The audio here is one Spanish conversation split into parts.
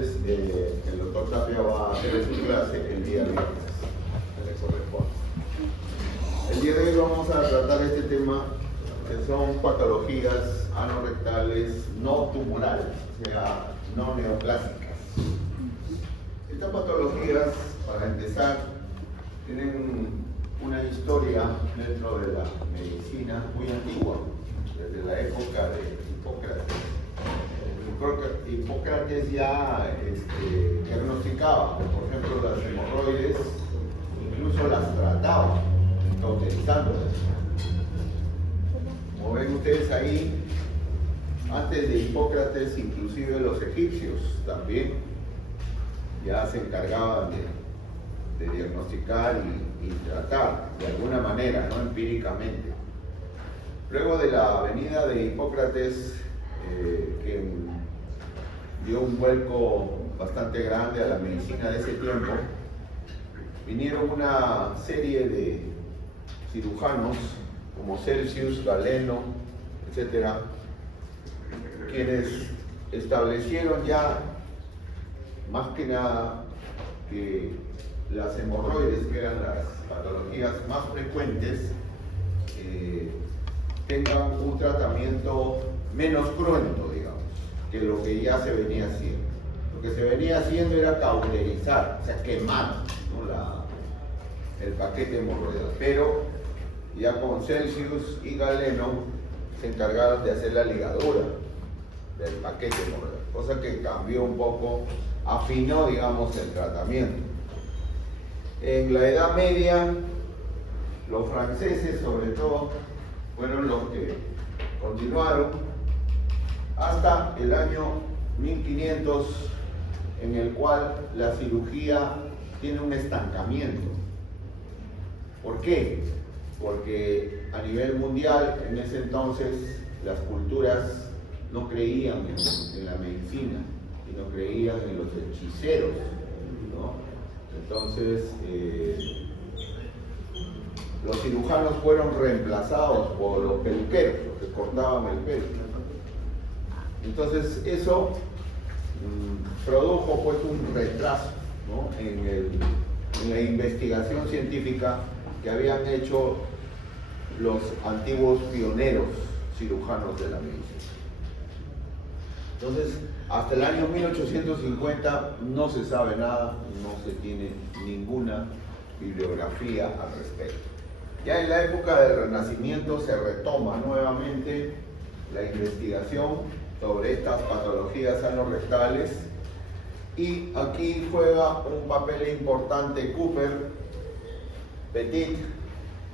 El doctor Tapia va a hacer su clase el día viernes, que le corresponde. El día de hoy vamos a tratar este tema, que son patologías anorrectales no tumorales, o sea, no neoplásicas. Estas patologías, para empezar, tienen una historia dentro de la medicina muy antigua, desde la época de Hipócrates. Hipócrates ya diagnosticaba, por ejemplo, las hemorroides, incluso las trataba, cauterizándolas. Como ven ustedes ahí, antes de Hipócrates, inclusive los egipcios también ya se encargaban de diagnosticar y tratar de alguna manera, no empíricamente. Luego de la venida de Hipócrates, que dio un vuelco bastante grande a la medicina de ese tiempo, vinieron una serie de cirujanos como Celsius, Galeno, etc., quienes establecieron ya más que nada que las hemorroides, que eran las patologías más frecuentes, tengan un tratamiento menos cruento, digamos, que lo que ya se venía haciendo. Lo que se venía haciendo era cauterizar, o sea, quemar, ¿no?, el paquete hemorroidal. Pero ya con Celsius y Galeno se encargaron de hacer la ligadura del paquete hemorroidal, cosa que cambió un poco, afinó, digamos, el tratamiento. En la Edad Media, los franceses, sobre todo, fueron los que continuaron hasta el año 1500, en el cual la cirugía tiene un estancamiento. ¿Por qué? Porque a nivel mundial, en ese entonces, las culturas no creían en la medicina y no creían en los hechiceros, ¿no? Entonces, los cirujanos fueron reemplazados por los peluqueros, los que cortaban el pelo. Entonces eso produjo pues un retraso, ¿no?, en la investigación científica que habían hecho los antiguos pioneros cirujanos de la medicina. Entonces, hasta el año 1850 no se sabe nada, no se tiene ninguna bibliografía al respecto. Ya en la época del Renacimiento se retoma nuevamente la investigación sobre estas patologías anorrectales, y aquí juega un papel importante Cooper, Petit,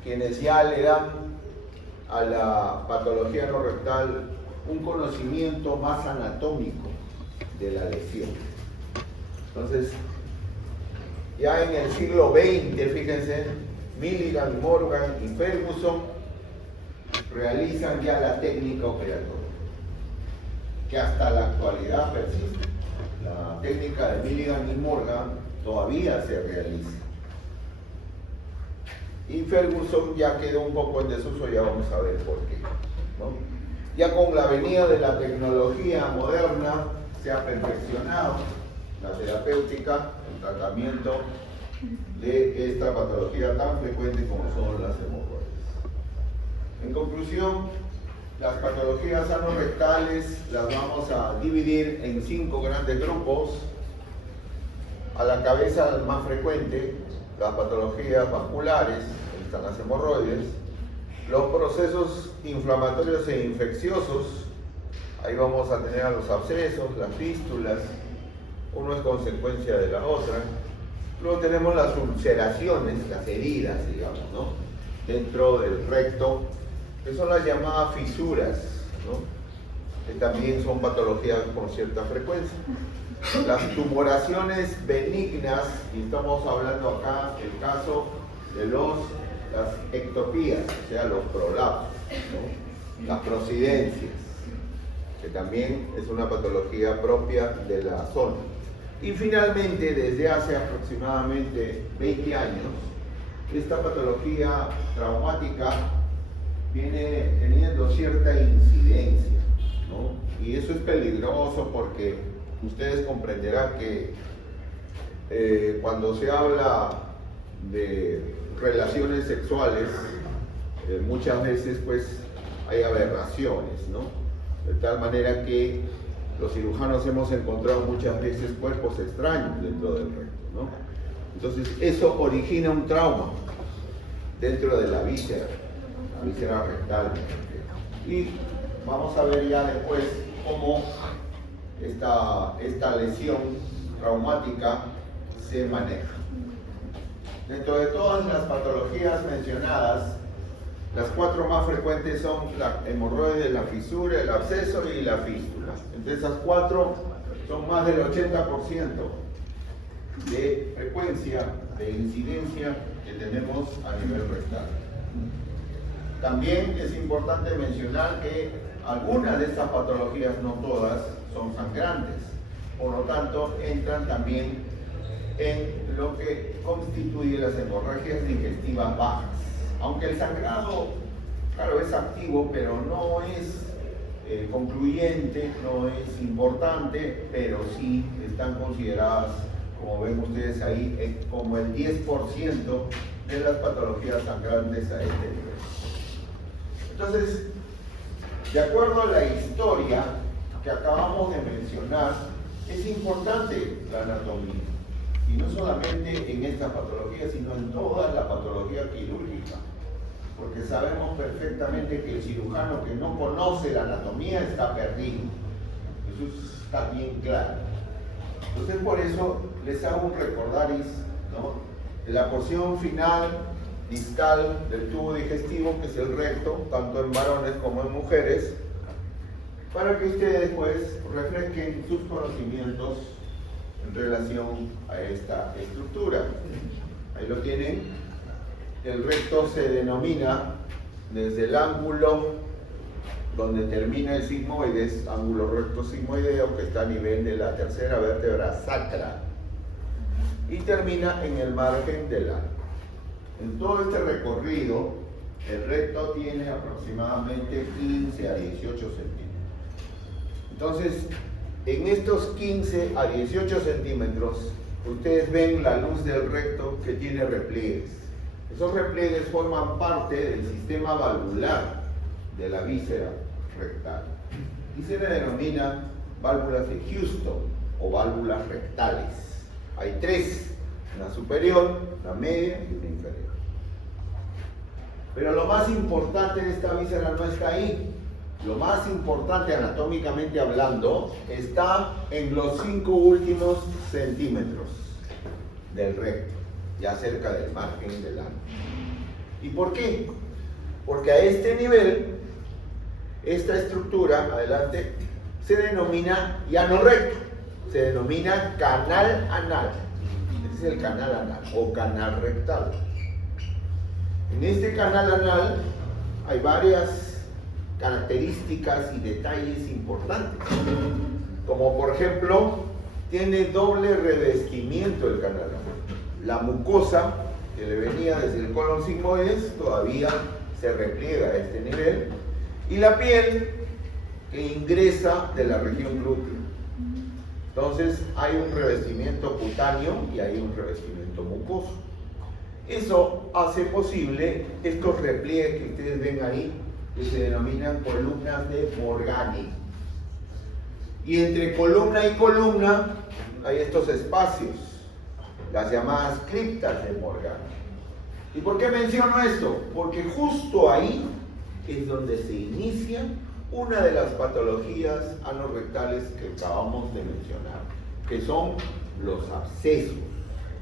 quienes ya le dan a la patología anorrectal un conocimiento más anatómico de la lesión. Entonces, ya en el siglo XX, fíjense, Milligan, Morgan y Ferguson realizan ya la técnica operatoria, que hasta la actualidad persiste. La técnica de Milligan y Morgan todavía se realiza. Y Ferguson ya quedó un poco en desuso, ya vamos a ver por qué, ¿no? Ya con la venida de la tecnología moderna se ha perfeccionado la terapéutica, el tratamiento de esta patología tan frecuente como son las hemorroides. En conclusión, las patologías anorrectales las vamos a dividir en 5 grandes grupos. A la cabeza, más frecuente, las patologías vasculares, ahí están las hemorroides, los procesos inflamatorios e infecciosos, ahí vamos a tener a los abscesos, las fístulas, uno es consecuencia de la otra. Luego tenemos las ulceraciones, las heridas, digamos, ¿no?, dentro del recto, que son las llamadas fisuras, ¿no?, que también son patologías con cierta frecuencia. Las tumoraciones benignas, y estamos hablando acá el caso de las ectopías, o sea, los prolapsos, ¿no?, las prosidencias, que también es una patología propia de la zona. Y finalmente, desde hace aproximadamente 20 años, esta patología traumática viene teniendo cierta incidencia, ¿no? Y eso es peligroso porque ustedes comprenderán que cuando se habla de relaciones sexuales, muchas veces pues hay aberraciones, ¿no? De tal manera que los cirujanos hemos encontrado muchas veces cuerpos extraños dentro del recto, ¿no? Entonces eso origina un trauma dentro de la víscera rectal. Y vamos a ver ya después cómo esta lesión traumática se maneja. Dentro de todas las patologías mencionadas, las 4 más frecuentes son la hemorroide, la fisura, el absceso y la fístula. Entre esas 4 son más del 80% de frecuencia, de incidencia que tenemos a nivel rectal. También es importante mencionar que algunas de estas patologías, no todas, son sangrantes. Por lo tanto, entran también en lo que constituye las hemorragias digestivas bajas. Aunque el sangrado, claro, es activo, pero no es concluyente, no es importante, pero sí están consideradas, como ven ustedes ahí, como el 10% de las patologías sangrantes a este nivel. Entonces, de acuerdo a la historia que acabamos de mencionar, es importante la anatomía. Y no solamente en esta patología, sino en toda la patología quirúrgica. Porque sabemos perfectamente que el cirujano que no conoce la anatomía está perdido. Eso está bien claro. Entonces por eso les hago un recordaris, ¿no?, de la porción final distal del tubo digestivo, que es el recto, tanto en varones como en mujeres, para que ustedes pues refresquen sus conocimientos en relación a esta estructura. Ahí lo tienen. El recto se denomina desde el ángulo donde termina el sigmoides, ángulo recto sigmoideo, que está a nivel de la tercera vértebra sacra, y termina en el margen del ano. En todo este recorrido, el recto tiene aproximadamente 15 a 18 centímetros. Entonces, en estos 15 a 18 centímetros, ustedes ven la luz del recto que tiene repliegues. Esos repliegues forman parte del sistema valvular de la víscera rectal y se le denomina válvulas de Houston o válvulas rectales. Hay 3, una superior, una media y una inferior. Pero lo más importante de esta víscera no está ahí. Lo más importante anatómicamente hablando está en los 5 últimos centímetros del recto, ya cerca del margen del ano. ¿Y por qué? Porque a este nivel, esta estructura, adelante, se denomina ya no recto, se denomina canal anal. Este es el canal anal o canal rectal. En este canal anal hay varias características y detalles importantes, como por ejemplo, tiene doble revestimiento el canal anal. La mucosa que le venía desde el colon sigmoides todavía se repliega a este nivel, y la piel que ingresa de la región glútea. Entonces hay un revestimiento cutáneo y hay un revestimiento mucoso. Eso hace posible estos repliegues que ustedes ven ahí, que se denominan columnas de Morgani. Y entre columna y columna hay estos espacios, las llamadas criptas de Morgani. ¿Y por qué menciono esto? Porque justo ahí es donde se inicia una de las patologías anorrectales que acabamos de mencionar, que son los abscesos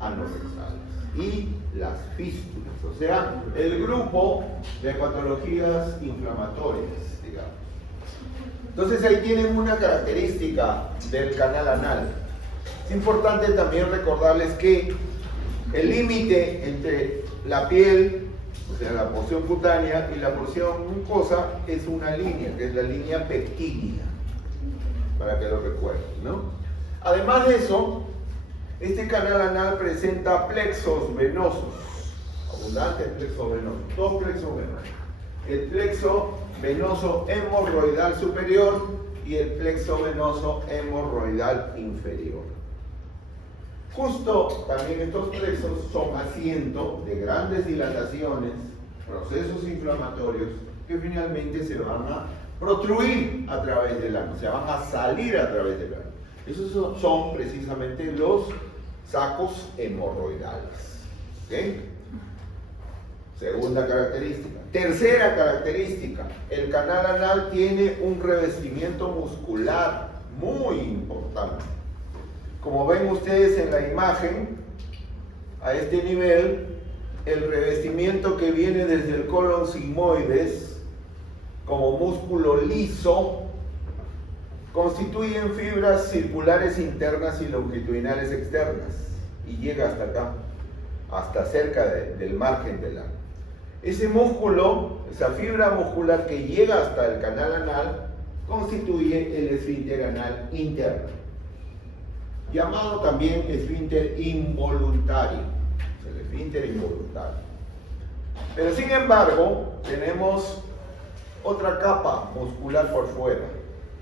anorrectales y las fístulas, o sea, el grupo de patologías inflamatorias, digamos. Entonces ahí tienen una característica del canal anal. Es importante también recordarles que el límite entre la piel, o sea, la porción cutánea, y la porción mucosa es una línea, que es la línea pectínea, para que lo recuerden, ¿no? Además de eso, este canal anal presenta plexos venosos, abundantes plexos venosos, 2 plexos venosos. El plexo venoso hemorroidal superior y el plexo venoso hemorroidal inferior. Justo también estos plexos son asiento de grandes dilataciones, procesos inflamatorios que finalmente se van a protruir a través del ano, se van a salir a través del ano. Esos son precisamente los sacos hemorroidales. ¿Okay? Segunda característica. Tercera característica, el canal anal tiene un revestimiento muscular muy importante. Como ven ustedes en la imagen, a este nivel, el revestimiento que viene desde el colon sigmoides como músculo liso constituyen fibras circulares internas y longitudinales externas y llega hasta acá, hasta cerca del margen del ano. Ese músculo, esa fibra muscular que llega hasta el canal anal, constituye el esfínter anal interno, llamado también esfínter involuntario, el esfínter involuntario. Pero sin embargo, tenemos otra capa muscular por fuera,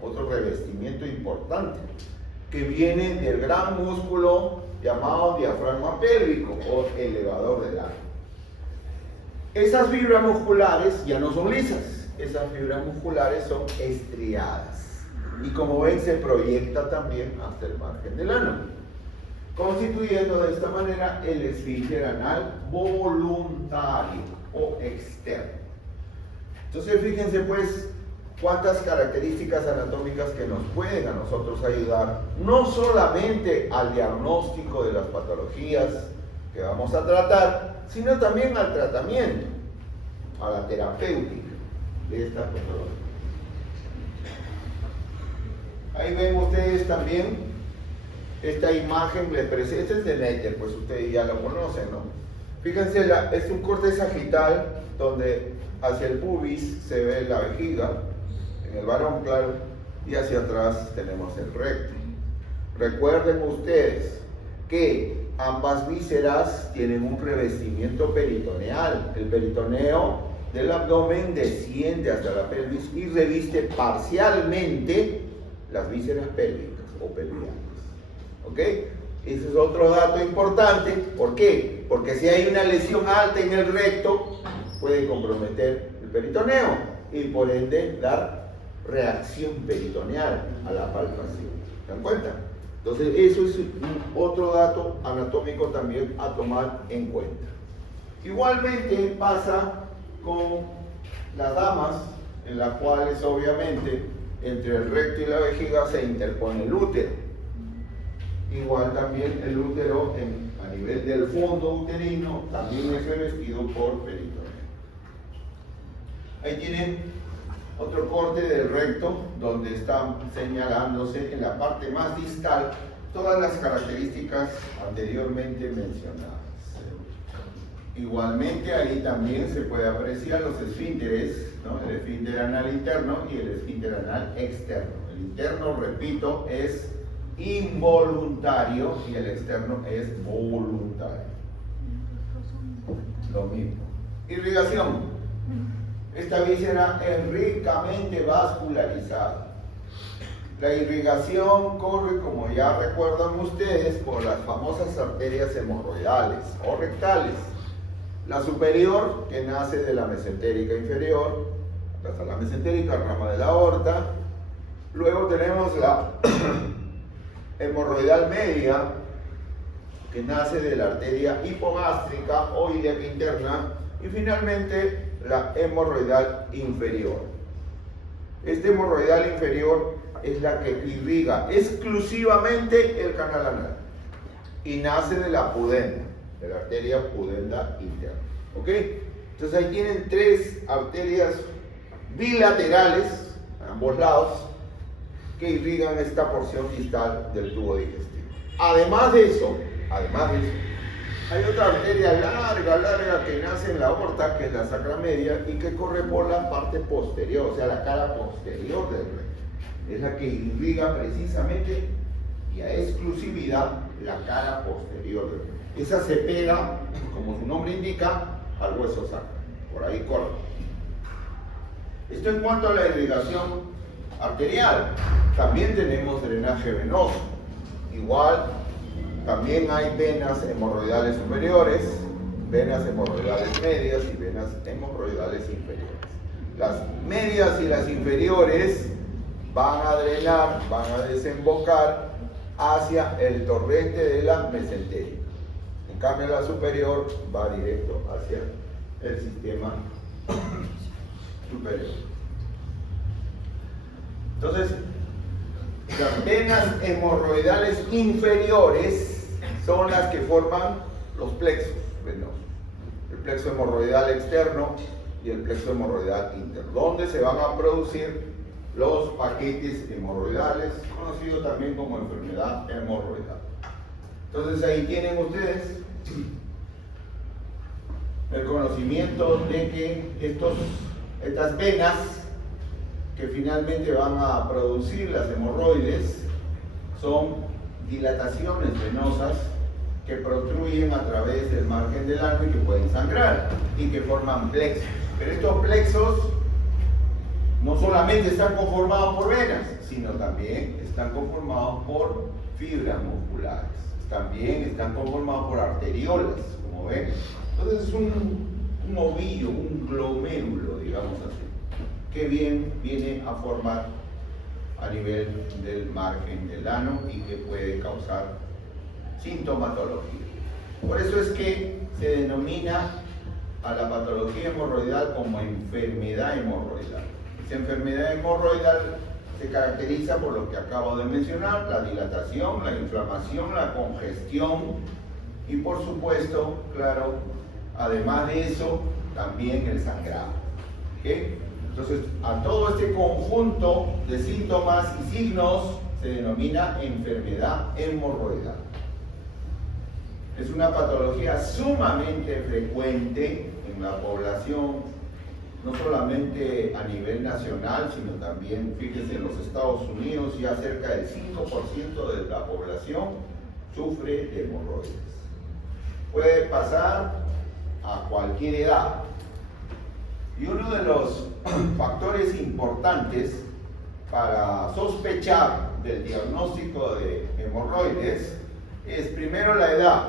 otro revestimiento importante, que viene del gran músculo llamado diafragma pélvico o elevador del ano. Esas fibras musculares ya no son lisas, esas fibras musculares son estriadas y como ven se proyecta también hasta el margen del ano, constituyendo de esta manera el esfínter anal voluntario o externo. Entonces fíjense pues cuántas características anatómicas que nos pueden a nosotros ayudar, no solamente al diagnóstico de las patologías que vamos a tratar, sino también al tratamiento, a la terapéutica de esta patología. Ahí ven ustedes también esta imagen, este es de Netter, pues ustedes ya lo conocen, ¿no? Fíjense, es un corte sagital donde hacia el pubis se ve la vejiga, en el varón, claro, y hacia atrás tenemos el recto. Recuerden ustedes que ambas vísceras tienen un revestimiento peritoneal. El peritoneo del abdomen desciende hasta la pelvis y reviste parcialmente las vísceras pélvicas o pelvianas. ¿Ok? Ese es otro dato importante. ¿Por qué? Porque si hay una lesión alta en el recto, puede comprometer el peritoneo y por ende dar reacción peritoneal a la palpación. ¿Se dan cuenta? Entonces eso es otro dato anatómico también a tomar en cuenta. Igualmente pasa con las damas, en las cuales obviamente entre el recto y la vejiga se interpone el útero. Igual también el útero a nivel del fondo uterino también es revestido por peritoneo. Ahí tienen otro corte del recto donde está señalándose en la parte más distal todas las características anteriormente mencionadas. Igualmente ahí también se puede apreciar los esfínteres, ¿no? El esfínter anal interno y el esfínter anal externo. El interno, repito, es involuntario y el externo es voluntario. Lo mismo. Irrigación. Esta víscera es ricamente vascularizada. La irrigación corre, como ya recuerdan ustedes, por las famosas arterias hemorroidales o rectales. La superior, que nace de la mesentérica inferior, hasta la mesentérica, rama de la aorta. Luego tenemos la hemorroidal media, que nace de la arteria hipogástrica o ilíaca interna. Y finalmente, la hemorroidal inferior. Esta hemorroidal inferior es la que irriga exclusivamente el canal anal y nace de la pudenda, de la arteria pudenda interna. ¿Ok? Entonces ahí tienen tres arterias bilaterales a ambos lados que irrigan esta porción distal del tubo digestivo. Además de eso, hay otra arteria larga que nace en la aorta, que es la sacra media, y que corre por la parte posterior, o sea, la cara posterior del recto. Es la que irriga precisamente y a exclusividad la cara posterior del recto. Esa se pega, como su nombre indica, al hueso sacro. Por ahí corre. Esto en cuanto a la irrigación arterial. También tenemos drenaje venoso. Igual, también hay venas hemorroidales superiores, venas hemorroidales medias y venas hemorroidales inferiores. Las medias y las inferiores van a drenar, van a desembocar hacia el torrente de la mesentérica. En cambio, la superior va directo hacia el sistema superior. Entonces, las venas hemorroidales inferiores son las que forman los plexos venosos. El plexo hemorroidal externo y el plexo hemorroidal interno, donde se van a producir los paquetes hemorroidales, conocido también como enfermedad hemorroidal. Entonces ahí tienen ustedes el conocimiento de que estas venas que finalmente van a producir las hemorroides son dilataciones venosas que protruyen a través del margen del ano y que pueden sangrar y que forman plexos. Pero estos plexos no solamente están conformados por venas, sino también están conformados por fibras musculares. También están conformados por arteriolas, como ven. Entonces es un ovillo, un glomérulo, digamos así, que bien viene a formar a nivel del margen del ano y que puede causar sintomatología. Por eso es que se denomina a la patología hemorroidal como enfermedad hemorroidal. Esa enfermedad hemorroidal se caracteriza por lo que acabo de mencionar: la dilatación, la inflamación, la congestión y, por supuesto, claro, además de eso, también el sangrado. ¿Okay? Entonces, a todo este conjunto de síntomas y signos se denomina enfermedad hemorroidal. Es una patología sumamente frecuente en la población, no solamente a nivel nacional, sino también, fíjense, en los Estados Unidos ya cerca del 5% de la población sufre de hemorroides. Puede pasar a cualquier edad. Y uno de los factores importantes para sospechar del diagnóstico de hemorroides es primero la edad.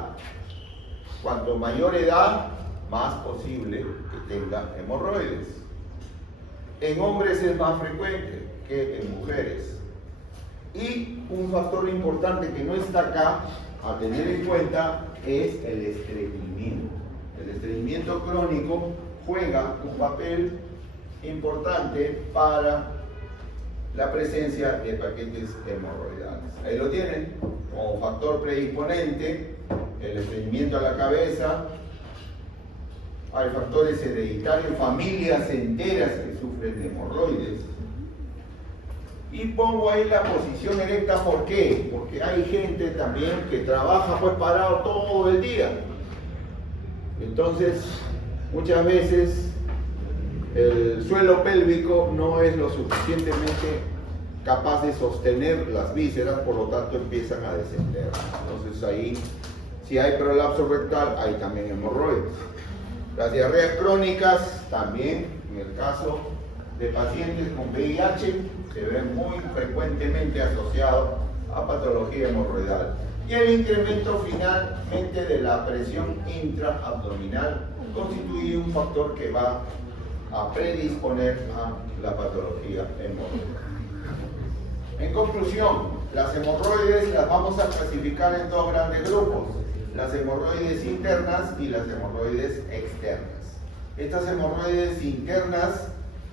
Cuanto mayor edad, más posible que tenga hemorroides. En hombres es más frecuente que en mujeres. Y un factor importante que no está acá a tener en cuenta es el estreñimiento. El estreñimiento crónico juega un papel importante para la presencia de paquetes hemorroidales. Ahí lo tienen, como factor predisponente, el estreñimiento a la cabeza. Hay factores hereditarios, familias enteras que sufren de hemorroides. Y pongo ahí la posición erecta, ¿por qué? Porque hay gente también que trabaja pues parado todo el día. Entonces, muchas veces el suelo pélvico no es lo suficientemente capaz de sostener las vísceras, por lo tanto empiezan a descender. Entonces ahí, si hay prolapso rectal, hay también hemorroides. Las diarreas crónicas también, en el caso de pacientes con VIH, se ven muy frecuentemente asociados a patología hemorroidal. Y el incremento finalmente de la presión intraabdominal constituye un factor que va a predisponer a la patología hemorroidal. En conclusión, las hemorroides las vamos a clasificar en dos grandes grupos: las hemorroides internas y las hemorroides externas. Estas hemorroides internas,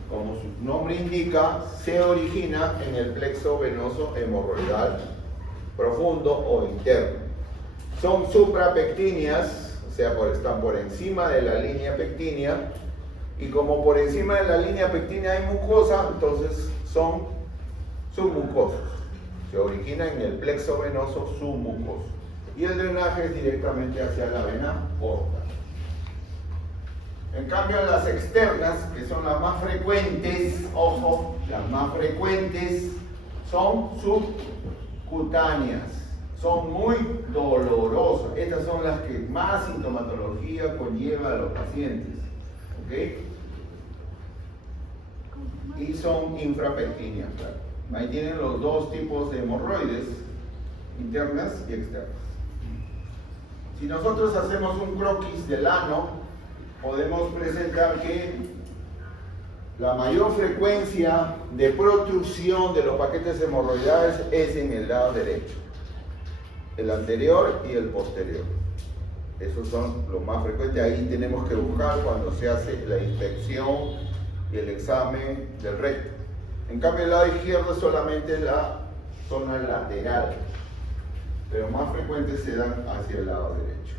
como su nombre indica, se originan en el plexo venoso hemorroidal profundo o interno. Son suprapectíneas, o sea, están por encima de la línea pectínea, y como por encima de la línea pectínea hay mucosa, entonces son submucosos. Se originan en el plexo venoso submucoso. Y el drenaje es directamente hacia la vena porta. En cambio, las externas, que son las más frecuentes, ojo, las más frecuentes son subcutáneas, son muy dolorosas. Estas son las que más sintomatología conlleva a los pacientes. ¿Okay? y son infrapectíneas, claro. Ahí tienen los dos tipos de hemorroides, internas y externas. Si nosotros hacemos un croquis del ano, podemos presentar que la mayor frecuencia de protrusión de los paquetes hemorroidales es en el lado derecho, el anterior y el posterior. Esos son los más frecuentes. Ahí tenemos que buscar cuando se hace la inspección y el examen del recto. En cambio, el lado izquierdo es solamente la zona lateral, pero más frecuentes se dan hacia el lado derecho.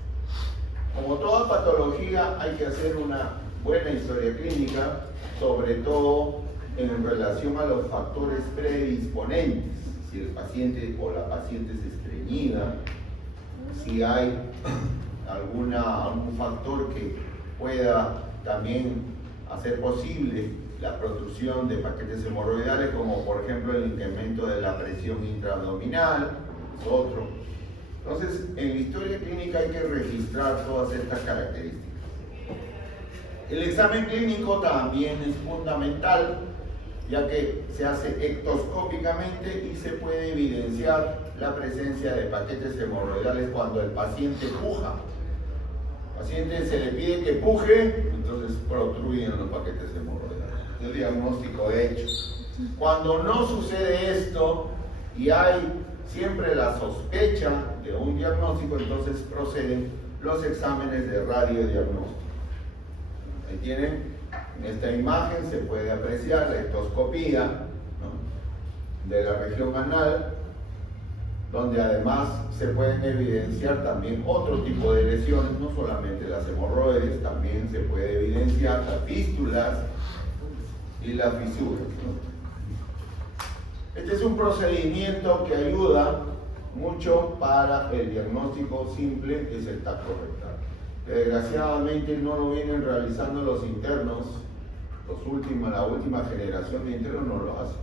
Como toda patología, hay que hacer una buena historia clínica, sobre todo en relación a los factores predisponentes. Si el paciente o la paciente es estreñida, si hay algún factor que pueda también hacer posible la protrusión de paquetes hemorroidales, como por ejemplo el incremento de la presión intraabdominal, es otro. Entonces, en la historia clínica hay que registrar todas estas características. El examen clínico también es fundamental, ya que se hace ectoscópicamente y se puede evidenciar la presencia de paquetes hemorroidales cuando el paciente puja. Al paciente se le pide que puje, entonces protruyen los paquetes hemorroidales. Es diagnóstico hecho. Cuando no sucede esto y hay siempre la sospecha de un diagnóstico, entonces proceden los exámenes de radiodiagnóstico. Ahí tienen, en esta imagen se puede apreciar la ectoscopía, ¿no?, de la región anal, donde además se pueden evidenciar también otro tipo de lesiones, no solamente las hemorroides, también se puede evidenciar las fístulas y las fisuras, ¿no? Este es un procedimiento que ayuda mucho para el diagnóstico simple, que es el tacto rectal. Desgraciadamente no lo vienen realizando los internos, la última generación de internos no lo hace.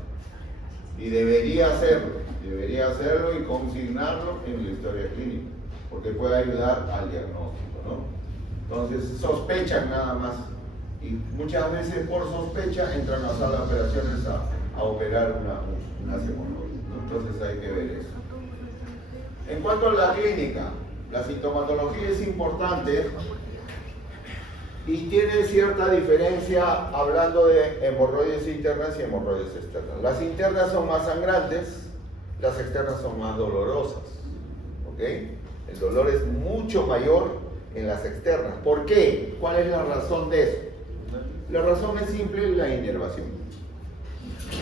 Y debería hacerlo y consignarlo en la historia clínica, porque puede ayudar al diagnóstico, ¿no? Entonces sospechan nada más, y muchas veces por sospecha entran a la sala de operaciones a operar una hemorroides, ¿no? Entonces hay que ver eso. En cuanto a la clínica, la sintomatología es importante y tiene cierta diferencia hablando de hemorroides internas y hemorroides externas. Las internas son más sangrantes, las externas son más dolorosas, ¿ok? El dolor es mucho mayor en las externas. ¿Por qué? ¿Cuál es la razón de eso? La razón es simple, la inervación.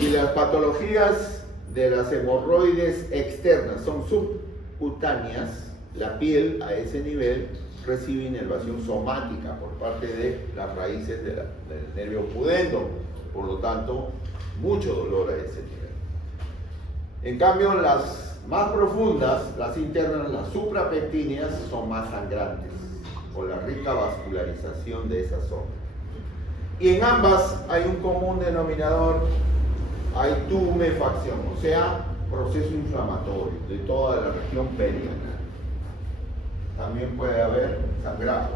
Y las patologías de las hemorroides externas son subcutáneas, la piel a ese nivel recibe inervación somática por parte de las raíces del nervio pudendo, por lo tanto, mucho dolor a ese nivel. En cambio, las más profundas, las internas, las suprapectíneas, son más sangrantes, por la rica vascularización de esa zona. Y en ambas hay un común denominador, hay tumefacción, o sea, proceso inflamatorio de toda la región perianal. También puede haber sangrado.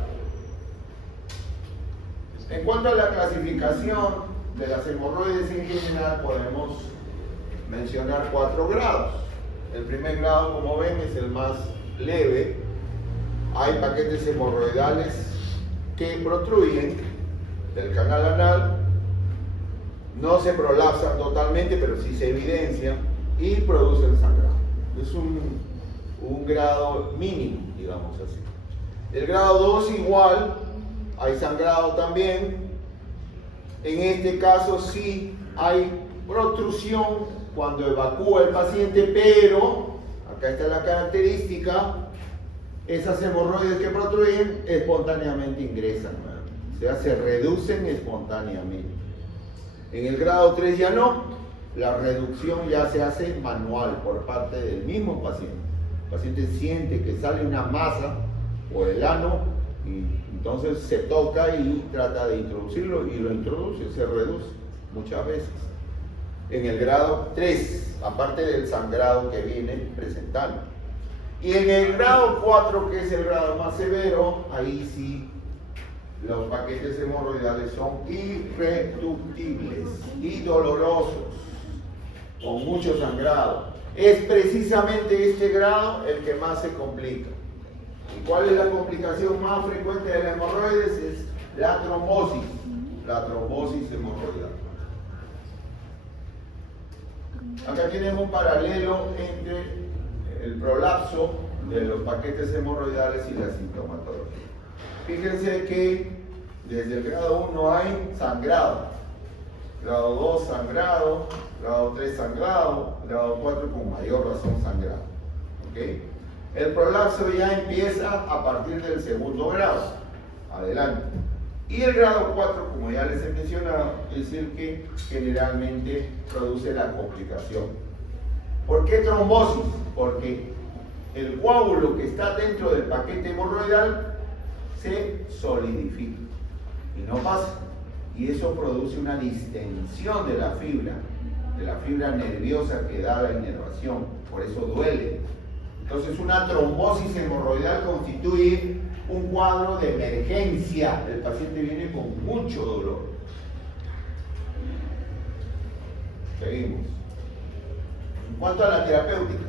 En cuanto a la clasificación de las hemorroides en general, podemos mencionar 4 grados. El primer grado, como ven, es el más leve. Hay paquetes hemorroidales que protruyen del canal anal, no se prolapsan totalmente, pero sí se evidencian y producen sangrado. Es un grado mínimo, digamos así. El grado 2 igual, hay sangrado también. En este caso sí hay protrusión cuando evacúa el paciente, pero acá está la característica, esas hemorroides que protruyen espontáneamente ingresan, o sea, se reducen espontáneamente. En el grado 3 ya no, la reducción ya se hace manual por parte del mismo paciente. El paciente siente que sale una masa por el ano y entonces se toca y trata de introducirlo y lo introduce, se reduce muchas veces. En el grado 3, aparte del sangrado que viene presentando. Y en el grado 4, que es el grado más severo, ahí sí los paquetes hemorroidales son irreductibles y dolorosos, con mucho sangrado. Es precisamente este grado el que más se complica. ¿Y cuál es la complicación más frecuente de la hemorroides? Es la trombosis hemorroidal. Acá tienen un paralelo entre el prolapso de los paquetes hemorroidales y la sintomatología. Fíjense que desde el grado 1 hay sangrado, grado 2 sangrado, grado 3 sangrado, grado 4 con mayor razón sangrado. ¿Okay? El prolapso ya empieza a partir del segundo grado, adelante. Y el grado 4, como ya les he mencionado, es el que generalmente produce la complicación. ¿Por qué trombosis? Porque el coágulo que está dentro del paquete hemorroidal se solidifica y no pasa. Y eso produce una distensión de la fibra nerviosa que da la inervación. Por eso duele. Entonces una trombosis hemorroidal constituye un cuadro de emergencia. El paciente viene con mucho dolor. Seguimos. En cuanto a la terapéutica,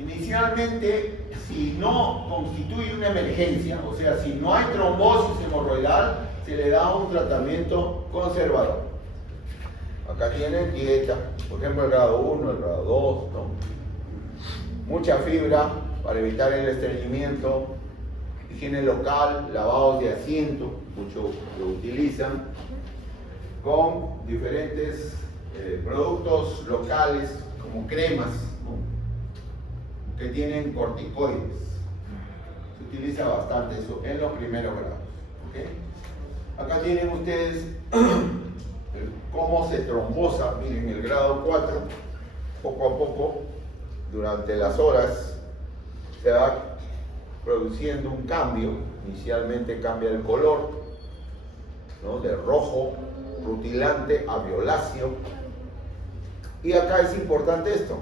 inicialmente, si no constituye una emergencia, o sea, si no hay trombosis hemorroidal, se le da un tratamiento conservador. Acá tienen dieta, por ejemplo, el grado 1, el grado 2, ¿no? Mucha fibra para evitar el estreñimiento, higiene local, lavados de asiento, mucho lo utilizan, con diferentes productos locales como cremas, ¿no? Que tienen corticoides. Se utiliza bastante eso en los primeros grados. ¿Okay? Acá tienen ustedes cómo se trombosa. Miren, el grado 4, poco a poco, durante las horas, se va produciendo un cambio. Inicialmente cambia el color, ¿no? De rojo rutilante a violáceo. Y acá es importante esto: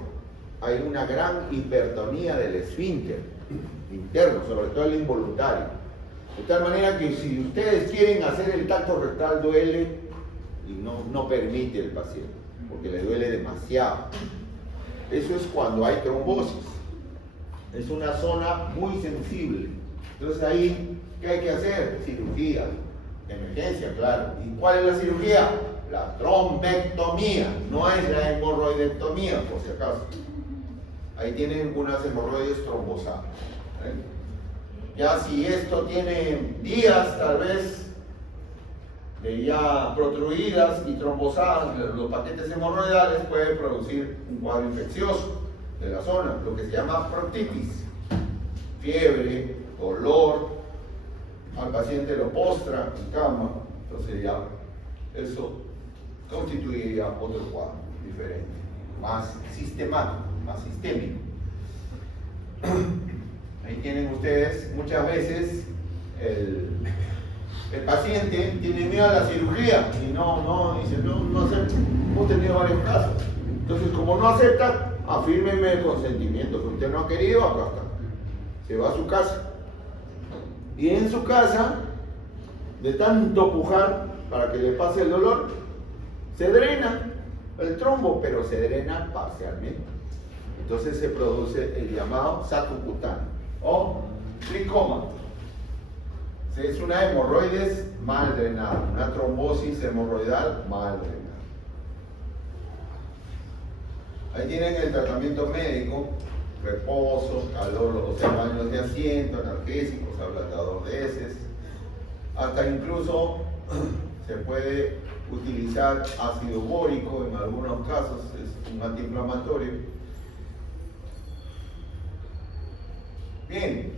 hay una gran hipertonía del esfínter interno, sobre todo el involuntario. De tal manera que si ustedes quieren hacer el tacto rectal, duele y no permite el paciente, porque le duele demasiado. Eso es cuando hay trombosis. Es una zona muy sensible. Entonces ahí, ¿qué hay que hacer? Cirugía. Emergencia, claro. ¿Y cuál es la cirugía? La trombectomía. No es la hemorroidectomía, por si acaso. Ahí tienen unas hemorroides trombosadas. Ya si esto tiene días, tal vez, de ya protruidas y trombosadas, los paquetes hemorroidales pueden producir un cuadro infeccioso de la zona, lo que se llama proctitis. Fiebre, dolor, al paciente lo postra en cama, entonces ya eso constituiría otro cuadro diferente, más sistemático, más sistémico. Ahí tienen ustedes muchas veces el paciente tiene miedo a la cirugía y no acepta. Hemos tenido varios casos. Entonces, como no acepta, afírmeme el consentimiento. Si usted no ha querido, acá está. Se va a su casa. Y en su casa, de tanto pujar para que le pase el dolor, se drena el trombo, pero se drena parcialmente. Entonces se produce el llamado saco cutáneo o tricoma. Es una hemorroides mal drenada, una trombosis hemorroidal mal drenada. Ahí tienen el tratamiento médico: reposo, calor, o sea, baños de asiento, analgésicos, ablandador de heces. Hasta incluso se puede utilizar ácido bórico en algunos casos, es un antiinflamatorio. Bien,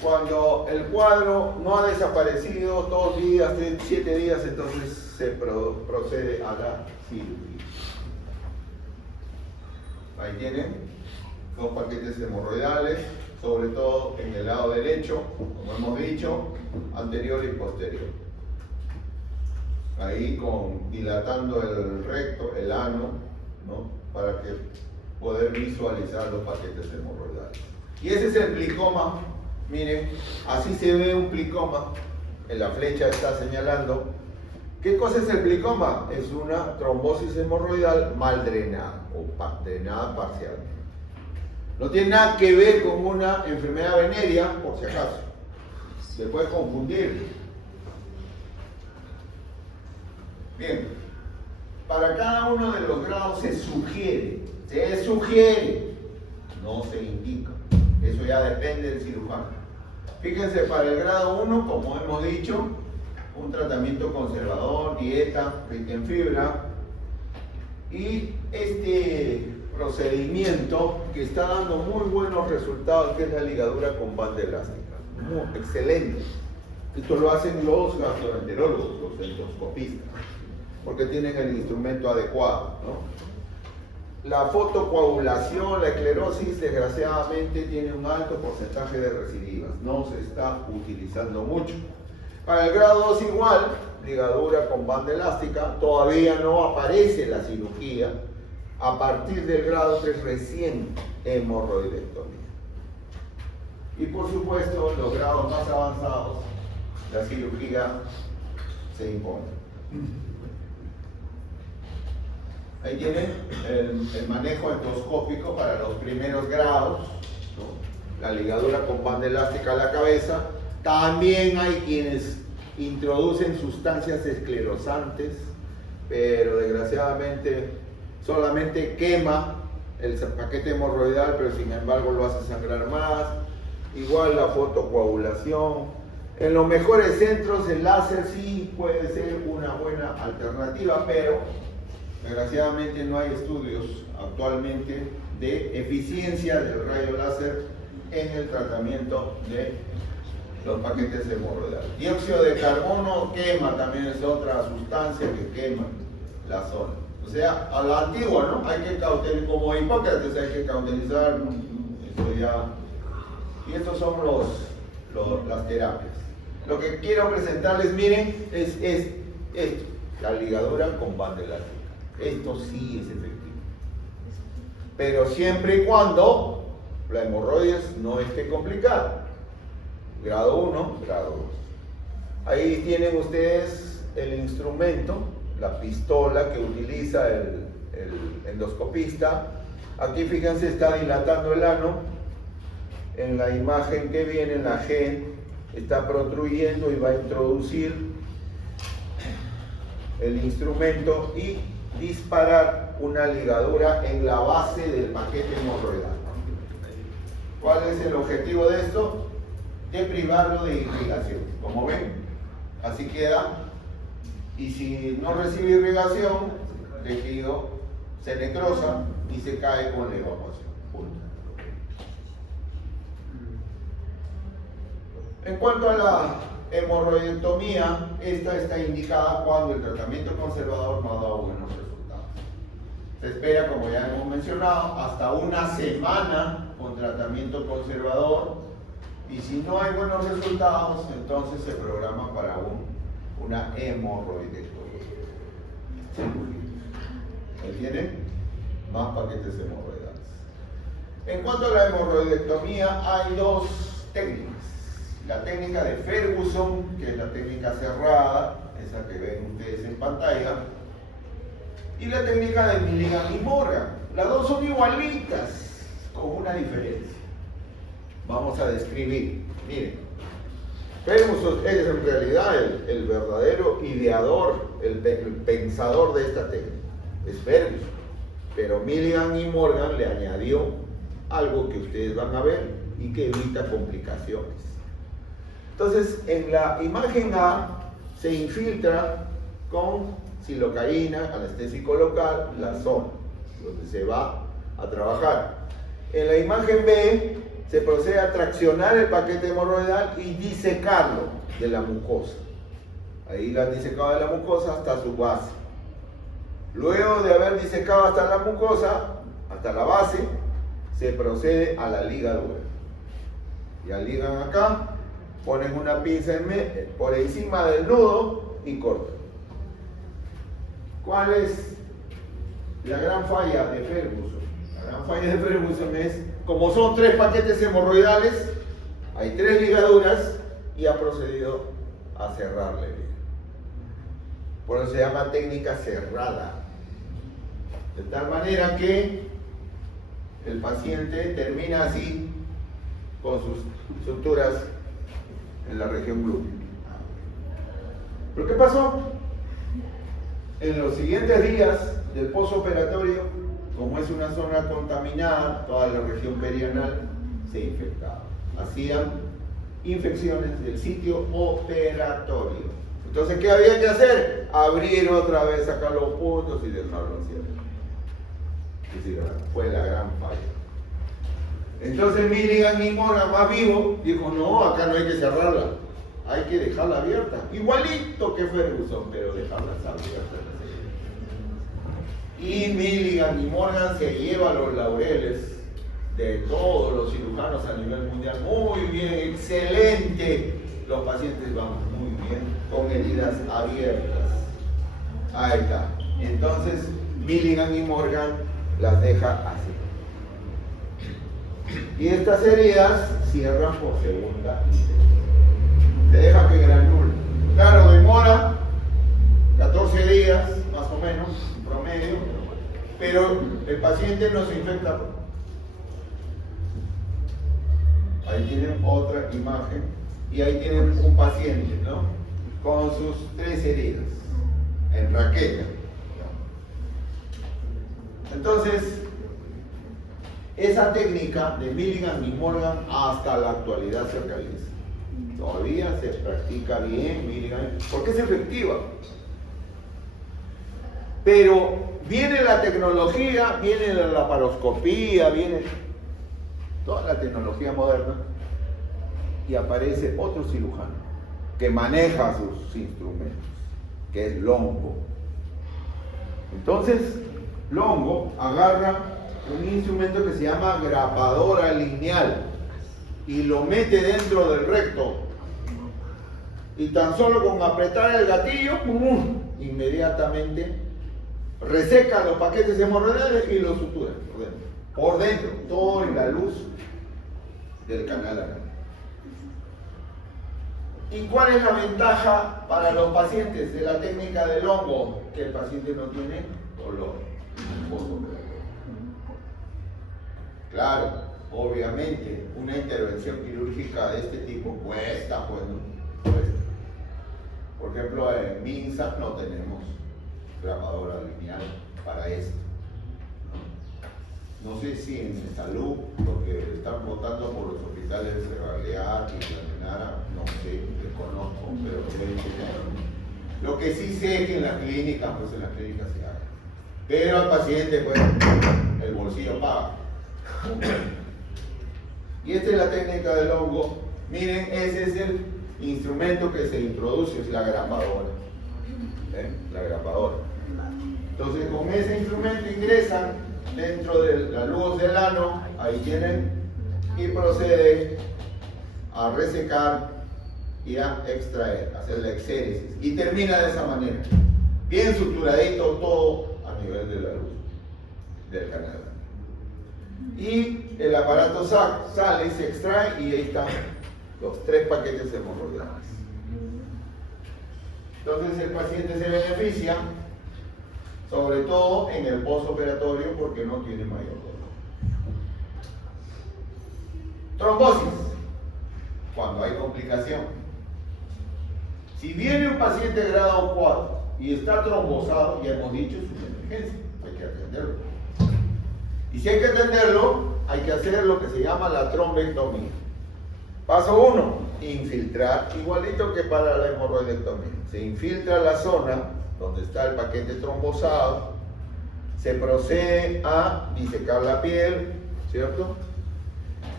cuando el cuadro no ha desaparecido 2 días, 7 días, entonces se procede a la cirugía. Ahí tienen 2 paquetes hemorroidales, sobre todo en el lado derecho, como hemos dicho, anterior y posterior. Ahí dilatando el recto, el ano, ¿no? Para que poder visualizar los paquetes hemorroidales. Y ese es el glicoma Miren, así se ve un plicoma. En la flecha está señalando. ¿Qué cosa es el plicoma? Es una trombosis hemorroidal mal drenada o drenada parcial. No tiene nada que ver con una enfermedad venérea, por si acaso. Se puede confundir. Bien, para cada uno de los grados se sugiere, no se indica. Eso ya depende del cirujano. Fíjense, para el grado 1, como hemos dicho, un tratamiento conservador, dieta, rica en fibra. Y este procedimiento que está dando muy buenos resultados, que es la ligadura con banda elástica. Muy excelente. Esto lo hacen los gastroenterólogos, los endoscopistas, porque tienen el instrumento adecuado, ¿no? La fotocoagulación, la esclerosis, desgraciadamente tiene un alto porcentaje de recidivas, no se está utilizando mucho. Para el grado 2 igual, ligadura con banda elástica, todavía no aparece la cirugía. A partir del grado 3 recién hemorroidectomía. Y por supuesto, en los grados más avanzados, la cirugía se impone. Ahí tienen el manejo endoscópico para los primeros grados, ¿no? La ligadura con banda elástica a la cabeza. También hay quienes introducen sustancias esclerosantes, pero desgraciadamente solamente quema el paquete hemorroidal, pero sin embargo lo hace sangrar más. Igual la fotocoagulación. En los mejores centros el láser sí puede ser una buena alternativa, pero desgraciadamente no hay estudios actualmente de eficiencia del rayo láser en el tratamiento de los paquetes hemorroidales. Dióxido de carbono quema, también es otra sustancia que quema la zona. O sea, a la antigua, ¿no? Hay que cautelizar, como Hipócrates, hay que cautelizar esto ya. Y estos son las terapias. Lo que quiero presentarles, miren, es esto, la ligadura con banda elástica. Esto sí es efectivo. Pero siempre y cuando la hemorroides no esté complicada. Grado 1, grado 2. Ahí tienen ustedes el instrumento, la pistola que utiliza el endoscopista. Aquí fíjense, está dilatando el ano. En la imagen que viene, la G está protruyendo y va a introducir el instrumento y disparar una ligadura en la base del paquete hemorroidal. ¿Cuál es el objetivo de esto? De privarlo de irrigación. Como ven, así queda. Y si no recibe irrigación, el tejido se necrosa y se cae con la evacuación. Punto. En cuanto a la hemorroidectomía, esta está indicada cuando el tratamiento conservador no ha dado buenos resultados. Se espera, como ya hemos mencionado, hasta una semana con tratamiento conservador, y si no hay buenos resultados, entonces se programa para una hemorroidectomía. ¿Entienden? Más paquetes hemorroidales. En cuanto a la hemorroidectomía, hay dos técnicas. La técnica de Ferguson, que es la técnica cerrada, esa que ven ustedes en pantalla, y la técnica de Milligan y Morgan. Las dos son igualitas, con una diferencia. Vamos a describir. Miren, Ferguson es en realidad el verdadero ideador, el pensador de esta técnica. Es Ferguson. Pero Milligan y Morgan le añadió algo que ustedes van a ver y que evita complicaciones. Entonces, en la imagen A se infiltra con silocaína, anestésico local, la zona donde se va a trabajar. En la imagen B se procede a traccionar el paquete hemorroidal y disecarlo de la mucosa. Ahí la han disecado de la mucosa hasta su base. Luego de haber disecado hasta la mucosa, hasta la base, se procede a la ligadura. Ya ligan acá, ponen una pinza por encima del nudo y cortan. ¿Cuál es la gran falla de Ferguson? La gran falla de Ferguson es, como son 3 paquetes hemorroidales, Hay 3 ligaduras y ha procedido a cerrar la herida. Por eso se llama técnica cerrada. De tal manera que el paciente termina así con sus suturas en la región glútea. ¿Pero qué pasó? En los siguientes días del postoperatorio, como es una zona contaminada, toda la región perianal se infectaba. Hacían infecciones del sitio operatorio. Entonces, ¿qué había que hacer? Abrir otra vez, sacar los puntos y dejarlo así. Es decir, fue la gran falla. Entonces Milligan y Morgan, más vivo, dijo, no, acá no hay que cerrarla, hay que dejarla abierta. Igualito que Ferguson, pero dejarla abierta. Y Milligan y Morgan se lleva los laureles de todos los cirujanos a nivel mundial. Muy bien, excelente. Los pacientes van muy bien con heridas abiertas. Ahí está. Entonces Milligan y Morgan las deja así. Y estas heridas cierran por segunda intención. Se deja que granule. Claro, demora 14 días, más o menos, en promedio, pero el paciente no se infecta. Ahí tienen otra imagen y ahí tienen un paciente, ¿no? Con sus 3 heridas en raqueta. Entonces, esa técnica de Milligan y Morgan hasta la actualidad se realiza. Todavía se practica bien Milligan, porque es efectiva. Pero viene la tecnología, viene la laparoscopía, viene toda la tecnología moderna y aparece otro cirujano que maneja sus instrumentos, que es Longo. Entonces, Longo agarra un instrumento que se llama grapadora lineal y lo mete dentro del recto y tan solo con apretar el gatillo inmediatamente reseca los paquetes hemorroidales y los sutura por dentro, todo en la luz del canal anal. ¿Y cuál es la ventaja para los pacientes de la técnica del Longo? Que el paciente no tiene dolor. Claro, obviamente, una intervención quirúrgica de este tipo cuesta, pues, ¿no? Cuesta. Por ejemplo, en MINSA no tenemos grabadora lineal para esto. No sé si en salud, porque están votando por los hospitales de Cerralear y La Menara, no sé, desconozco, pero lo que sí sé es que en las clínicas, pues en las clínicas se haga. Pero al paciente, pues, el bolsillo paga. Y esta es la técnica del Longo. Miren, ese es el instrumento que se introduce, es la grapadora. La grapadora. Entonces, con ese instrumento ingresan dentro de la luz del ano, ahí tienen, y procede a resecar y a extraer, hacer la exéresis. Y termina de esa manera. Bien suturadito todo a nivel de la luz del canal. Y el aparato sale y se extrae y ahí están los 3 paquetes hemorroidales. Entonces el paciente se beneficia, sobre todo en el postoperatorio, porque no tiene mayor dolor. Trombosis, cuando hay complicación. Si viene un paciente de grado 4 y está trombosado, ya hemos dicho, es una emergencia, hay que atenderlo. Y si hay que atenderlo, hay que hacer lo que se llama la trombectomía. Paso 1, infiltrar, igualito que para la hemorroidectomía. Se infiltra la zona donde está el paquete trombosado, se procede a disecar la piel, ¿cierto?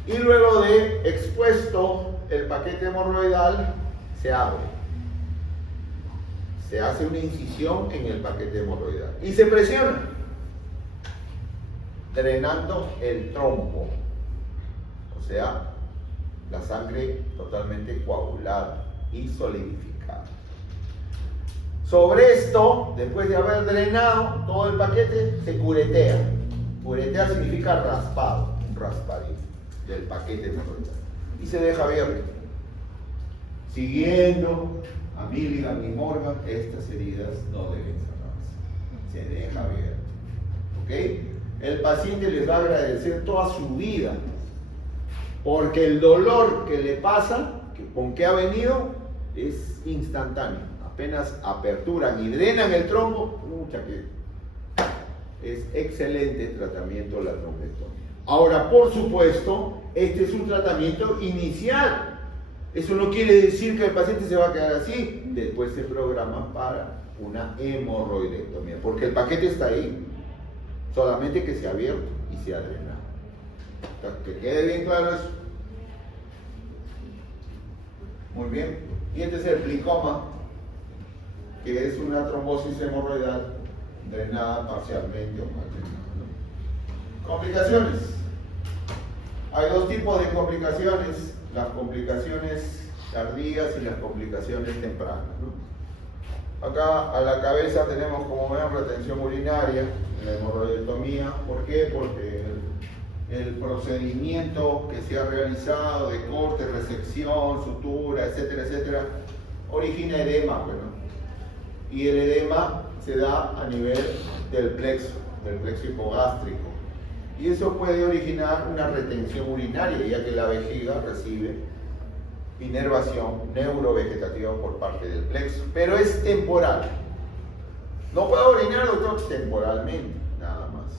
Y luego de expuesto el paquete hemorroidal, se abre. Se hace una incisión en el paquete hemorroidal y se presiona, drenando el trombo, o sea, la sangre totalmente coagulada y solidificada. Sobre esto, después de haber drenado todo el paquete, se curetea. Curetea significa raspado, un raspadito del paquete hemorroidal. y se deja abierto. Siguiendo a Milligan y Morgan, estas heridas no deben cerrarse. Se deja abierto. ¿Ok? El paciente les va a agradecer toda su vida, porque el dolor que le pasa, con que ha venido, es instantáneo. Apenas aperturan y drenan el trombo, mucha que es excelente tratamiento la trombectomía. Ahora, por supuesto, este es un tratamiento inicial. Eso no quiere decir que el paciente se va a quedar así. Después se programa para una hemorroidectomía, porque el paquete está ahí, solamente que se ha abierto y se ha drenado. Que quede bien claro eso. Muy bien. Y este es el plicoma, que es una trombosis hemorroidal drenada parcialmente o mal drenada. Complicaciones. Hay dos tipos de complicaciones: las complicaciones tardías y las complicaciones tempranas, ¿no? Acá a la cabeza tenemos, como ven, retención urinaria en la hemorroidectomía. ¿Por qué? Porque el procedimiento que se ha realizado de corte, resección, sutura, etcétera, etcétera, origina edema, ¿no? Y el edema se da a nivel del plexo hipogástrico. Y eso puede originar una retención urinaria, ya que la vejiga recibe inervación neurovegetativa por parte del plexo. Pero es temporal. No puedo orinar, doctor, temporalmente, nada más.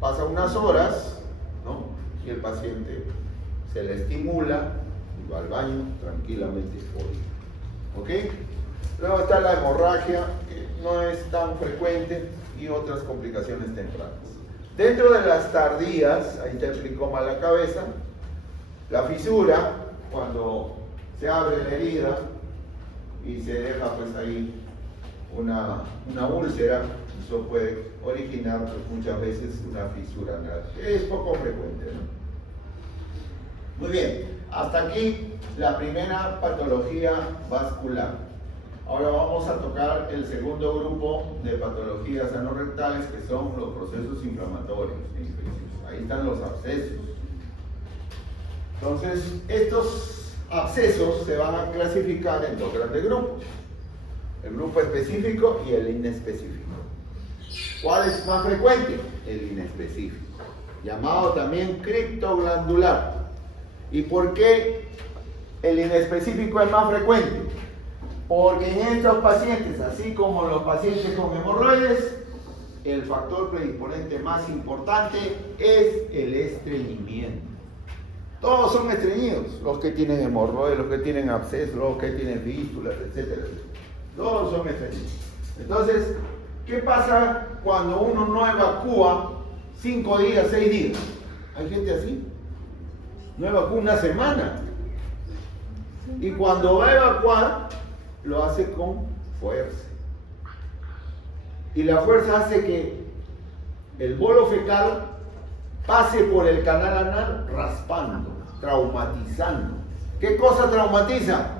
Pasa unas horas, ¿no? Y el paciente se le estimula y va al baño tranquilamente. ¿Ok? Luego está la hemorragia, que no es tan frecuente, y otras complicaciones tempranas. Dentro de las tardías, ahí está el plicoma a la cabeza, la fisura, cuando se abre la herida y se deja pues ahí una úlcera, eso puede originar pues, muchas veces una fisura anal, que es poco frecuente, ¿no? Muy bien, hasta aquí la primera patología vascular. Ahora vamos a tocar el segundo grupo de patologías anorrectales, que son los procesos inflamatorios e infecciosos. Ahí están los abscesos. Entonces, estos abscesos se van a clasificar en dos grandes grupos: el grupo específico y el inespecífico. ¿Cuál es más frecuente? El inespecífico, llamado también criptoglandular. ¿Y por qué el inespecífico es más frecuente? Porque en estos pacientes, así como los pacientes con hemorroides, el factor predisponente más importante es el estreñimiento. Todos son estreñidos, los que tienen hemorroides, los que tienen abscesos, los que tienen fístulas, etc. Todos son estreñidos. Entonces, ¿qué pasa cuando uno no evacúa 5 días, 6 días? Hay gente así. No evacúa una semana. Y cuando va a evacuar, lo hace con fuerza. Y la fuerza hace que el bolo fecal pase por el canal anal raspando, traumatizando. ¿Qué cosa traumatiza?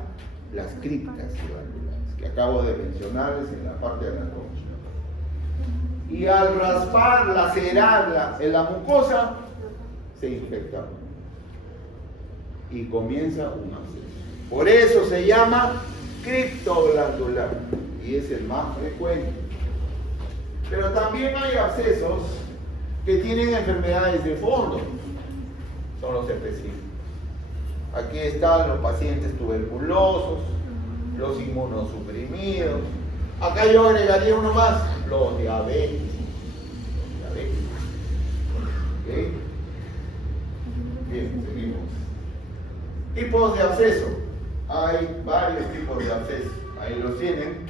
Las criptas glandulares, que acabo de mencionarles en la parte anatómica. Y al raspar, lacerar la mucosa, se infecta y comienza un absceso. Por eso se llama criptoglandular y es el más frecuente. Pero también hay abscesos que tienen enfermedades de fondo, son los específicos. Aquí están los pacientes tuberculosos, los inmunosuprimidos. Acá yo agregaría uno más, los diabéticos. ¿Okay? Bien, seguimos. Tipos de absceso. Hay varios tipos de absceso. Ahí los tienen.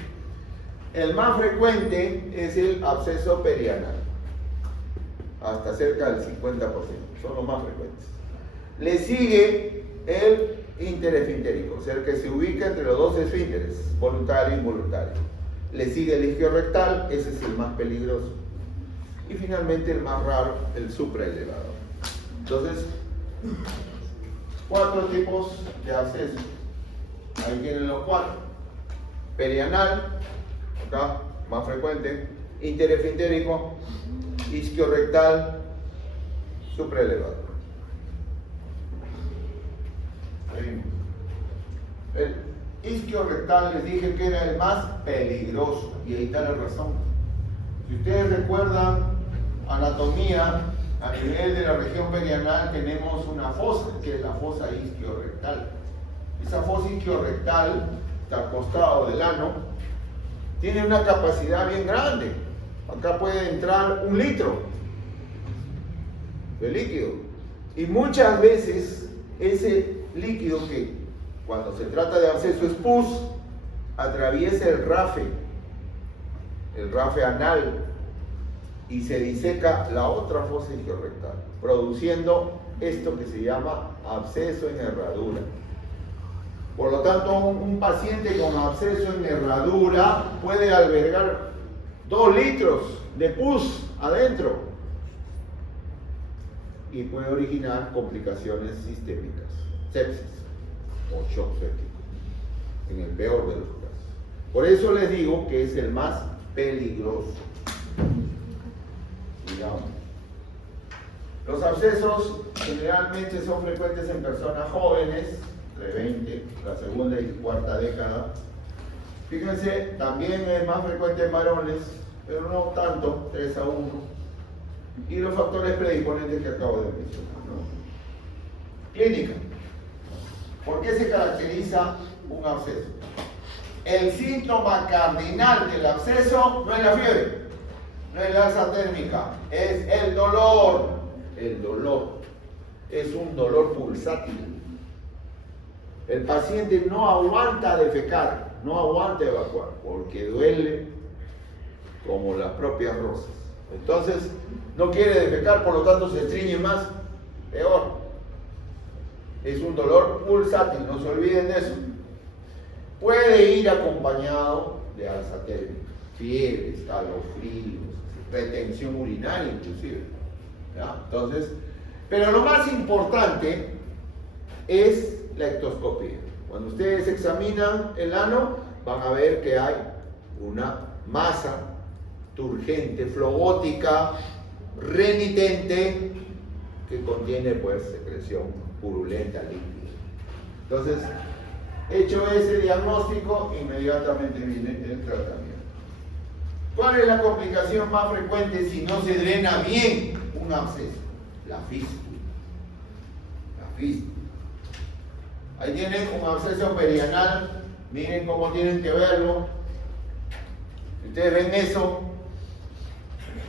El más frecuente es el absceso perianal, hasta cerca del 50%, son los más frecuentes. Le sigue el interesfintérico, o sea, el que se ubica entre los dos esfínteres, voluntario e involuntario. Le sigue el isquiorectal, ese es el más peligroso. Y finalmente el más raro, el supraelevador. Entonces, 4 tipos de absceso. Ahí tienen los 4. Perianal, acá, más frecuente, interesfintérico, isquiorrectal, supraelevador. El isquiorrectal les dije que era el más peligroso, y ahí está la razón. Si ustedes recuerdan anatomía, a nivel de la región perianal tenemos una fosa, que es la fosa isquiorrectal. Esa fosa isquiorrectal, está al costado del ano, tiene una capacidad bien grande. Acá puede entrar 1 litro de líquido. Y muchas veces ese líquido, que cuando se trata de absceso es pus, atraviesa el rafe anal, y se diseca la otra fosa isquiorrectal, produciendo esto que se llama absceso en herradura. Por lo tanto, un paciente con absceso en herradura puede albergar 2 litros de pus adentro y puede originar complicaciones sistémicas, sepsis o shock séptico, en el peor de los casos. Por eso les digo que es el más peligroso. Digamos. Los abscesos generalmente son frecuentes en personas jóvenes, entre 20, la segunda y cuarta década. Fíjense, también es más frecuente en varones, pero no tanto, 3-1. Y los factores predisponentes que acabo de mencionar, ¿no? Clínica. ¿Por qué se caracteriza un absceso? El síntoma cardinal del absceso no es la fiebre, no es la alza térmica, es el dolor. El dolor es un dolor pulsátil. El paciente no aguanta defecar, no aguanta evacuar, porque duele como las propias rosas. Entonces, no quiere defecar, por lo tanto se estriñe más, peor. Es un dolor pulsátil, no se olviden de eso. Puede ir acompañado de alza térmica, fiebre, escalofríos, retención urinaria inclusive. ¿Ya? Entonces, pero lo más importante es la ectoscopía. Cuando ustedes examinan el ano, van a ver que hay una masa turgente, flogótica, renitente, que contiene pues secreción purulenta, líquida. Entonces, hecho ese diagnóstico, inmediatamente viene el tratamiento. ¿Cuál es la complicación más frecuente si no se drena bien un absceso? La fístula. La fístula. Ahí tienen un absceso perianal, miren cómo tienen que verlo. Si ustedes ven eso,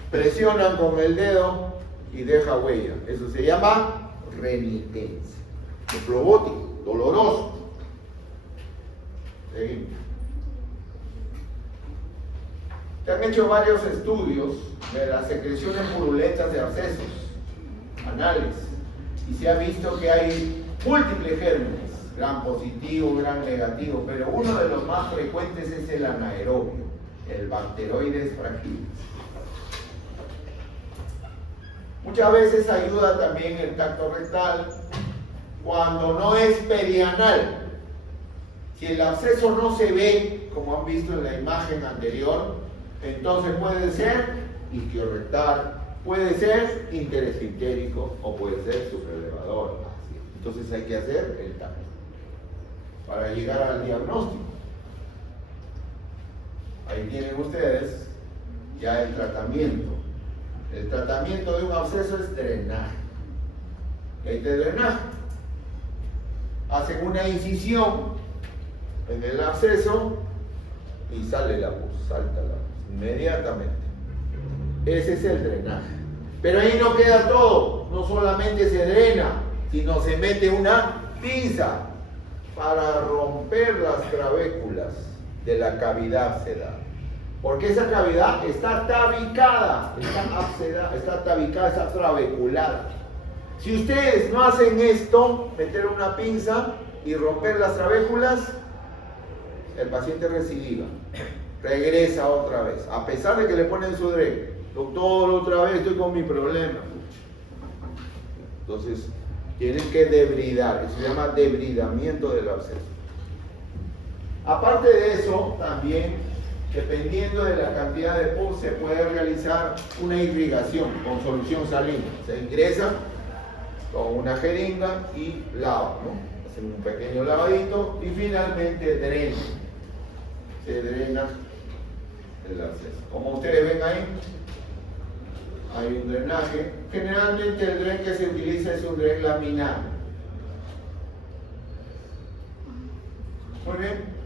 presionan con el dedo y deja huella. Eso se llama renitencia. Es flogótico, doloroso. Seguimos. Se han hecho varios estudios de las secreciones purulentas de abscesos anales y se ha visto que hay múltiples gérmenes, gran positivo, gran negativo, pero uno de los más frecuentes es el anaerobio, el Bacteroides fragilis. Muchas veces ayuda también el tacto rectal cuando no es perianal. Si el absceso no se ve, como han visto en la imagen anterior, entonces puede ser isquiorrectal, puede ser interesfintérico o puede ser suprelevador. Entonces hay que hacer el tacto para llegar al diagnóstico. Ahí tienen ustedes ya el tratamiento. El tratamiento de un absceso es drenaje. ¿Qué hay de drenaje? Hacen una incisión en el absceso y sale la pus, salta la pus, inmediatamente. Ese es el drenaje. Pero ahí no queda todo, no solamente se drena, sino se mete una pinza para romper las trabéculas de la cavidad abscedal. Porque esa cavidad está tabicada, está tabicada, está trabeculada. Si ustedes no hacen esto, meter una pinza y romper las trabéculas, el paciente recidiva, regresa otra vez, a pesar de que le ponen su DRE. Doctor, otra vez estoy con mi problema. Entonces, tienen que debridar, eso se llama debridamiento del absceso. Aparte de eso, también, dependiendo de la cantidad de pus, se puede realizar una irrigación con solución salina. Se ingresa con una jeringa y lava, ¿no? hacen un pequeño lavadito y finalmente drena. Se drena el absceso. Como ustedes ven ahí, hay un drenaje. Generalmente el dren que se utiliza es un dren laminar. Muy bien.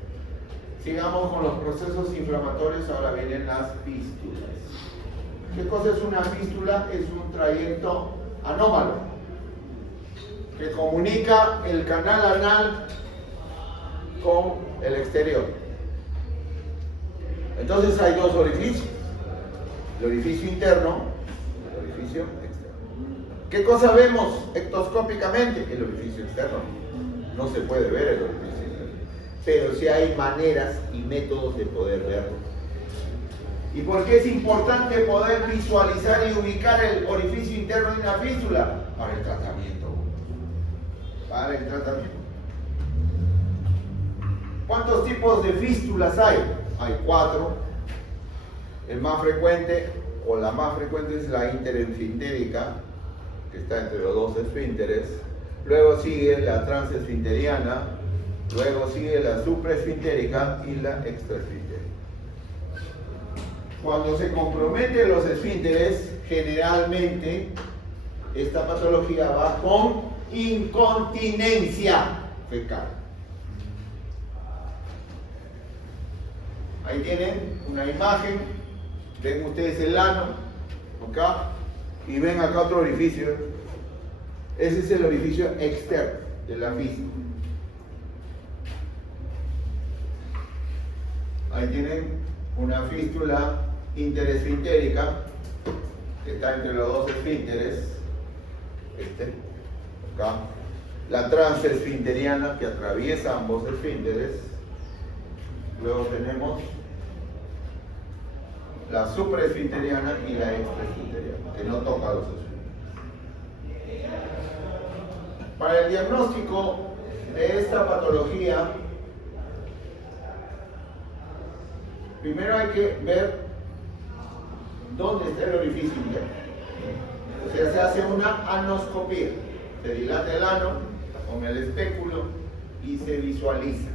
Sigamos con los procesos inflamatorios. Ahora vienen las fístulas. ¿Qué cosa es una fístula? Es un trayecto anómalo que comunica el canal anal con el exterior. Entonces hay dos orificios, el orificio interno y el orificio externo. ¿Qué cosa vemos ectoscópicamente? El orificio externo. No se puede ver el orificio interno, pero sí hay maneras y métodos de poder verlo. ¿Y por qué es importante poder visualizar y ubicar el orificio interno de una fístula? Para el tratamiento. Para el tratamiento. ¿Cuántos tipos de fístulas hay? Hay 4. El más frecuente, o la más frecuente, es la interesfintérica, que está entre los dos esfínteres. Luego sigue la transesfinteriana. Luego sigue la supraesfintérica y la extraesfintérica. Cuando se comprometen los esfínteres, generalmente esta patología va con incontinencia fecal. Ahí tienen una imagen, ven ustedes el ano, acá, y ven acá otro orificio. Ese es el orificio externo de la fístula. Ahí tienen una fístula interesfintérica que está entre los dos esfínteres, acá. La transesfinteriana que atraviesa ambos esfínteres. Luego tenemos la supraesfinteriana y la extraesfinteriana, que no toca los esfínteres. Para el diagnóstico de esta patología, primero hay que ver dónde está el orificio interno. O sea, se hace una anoscopía. Se dilata el ano con el espéculo y se visualiza.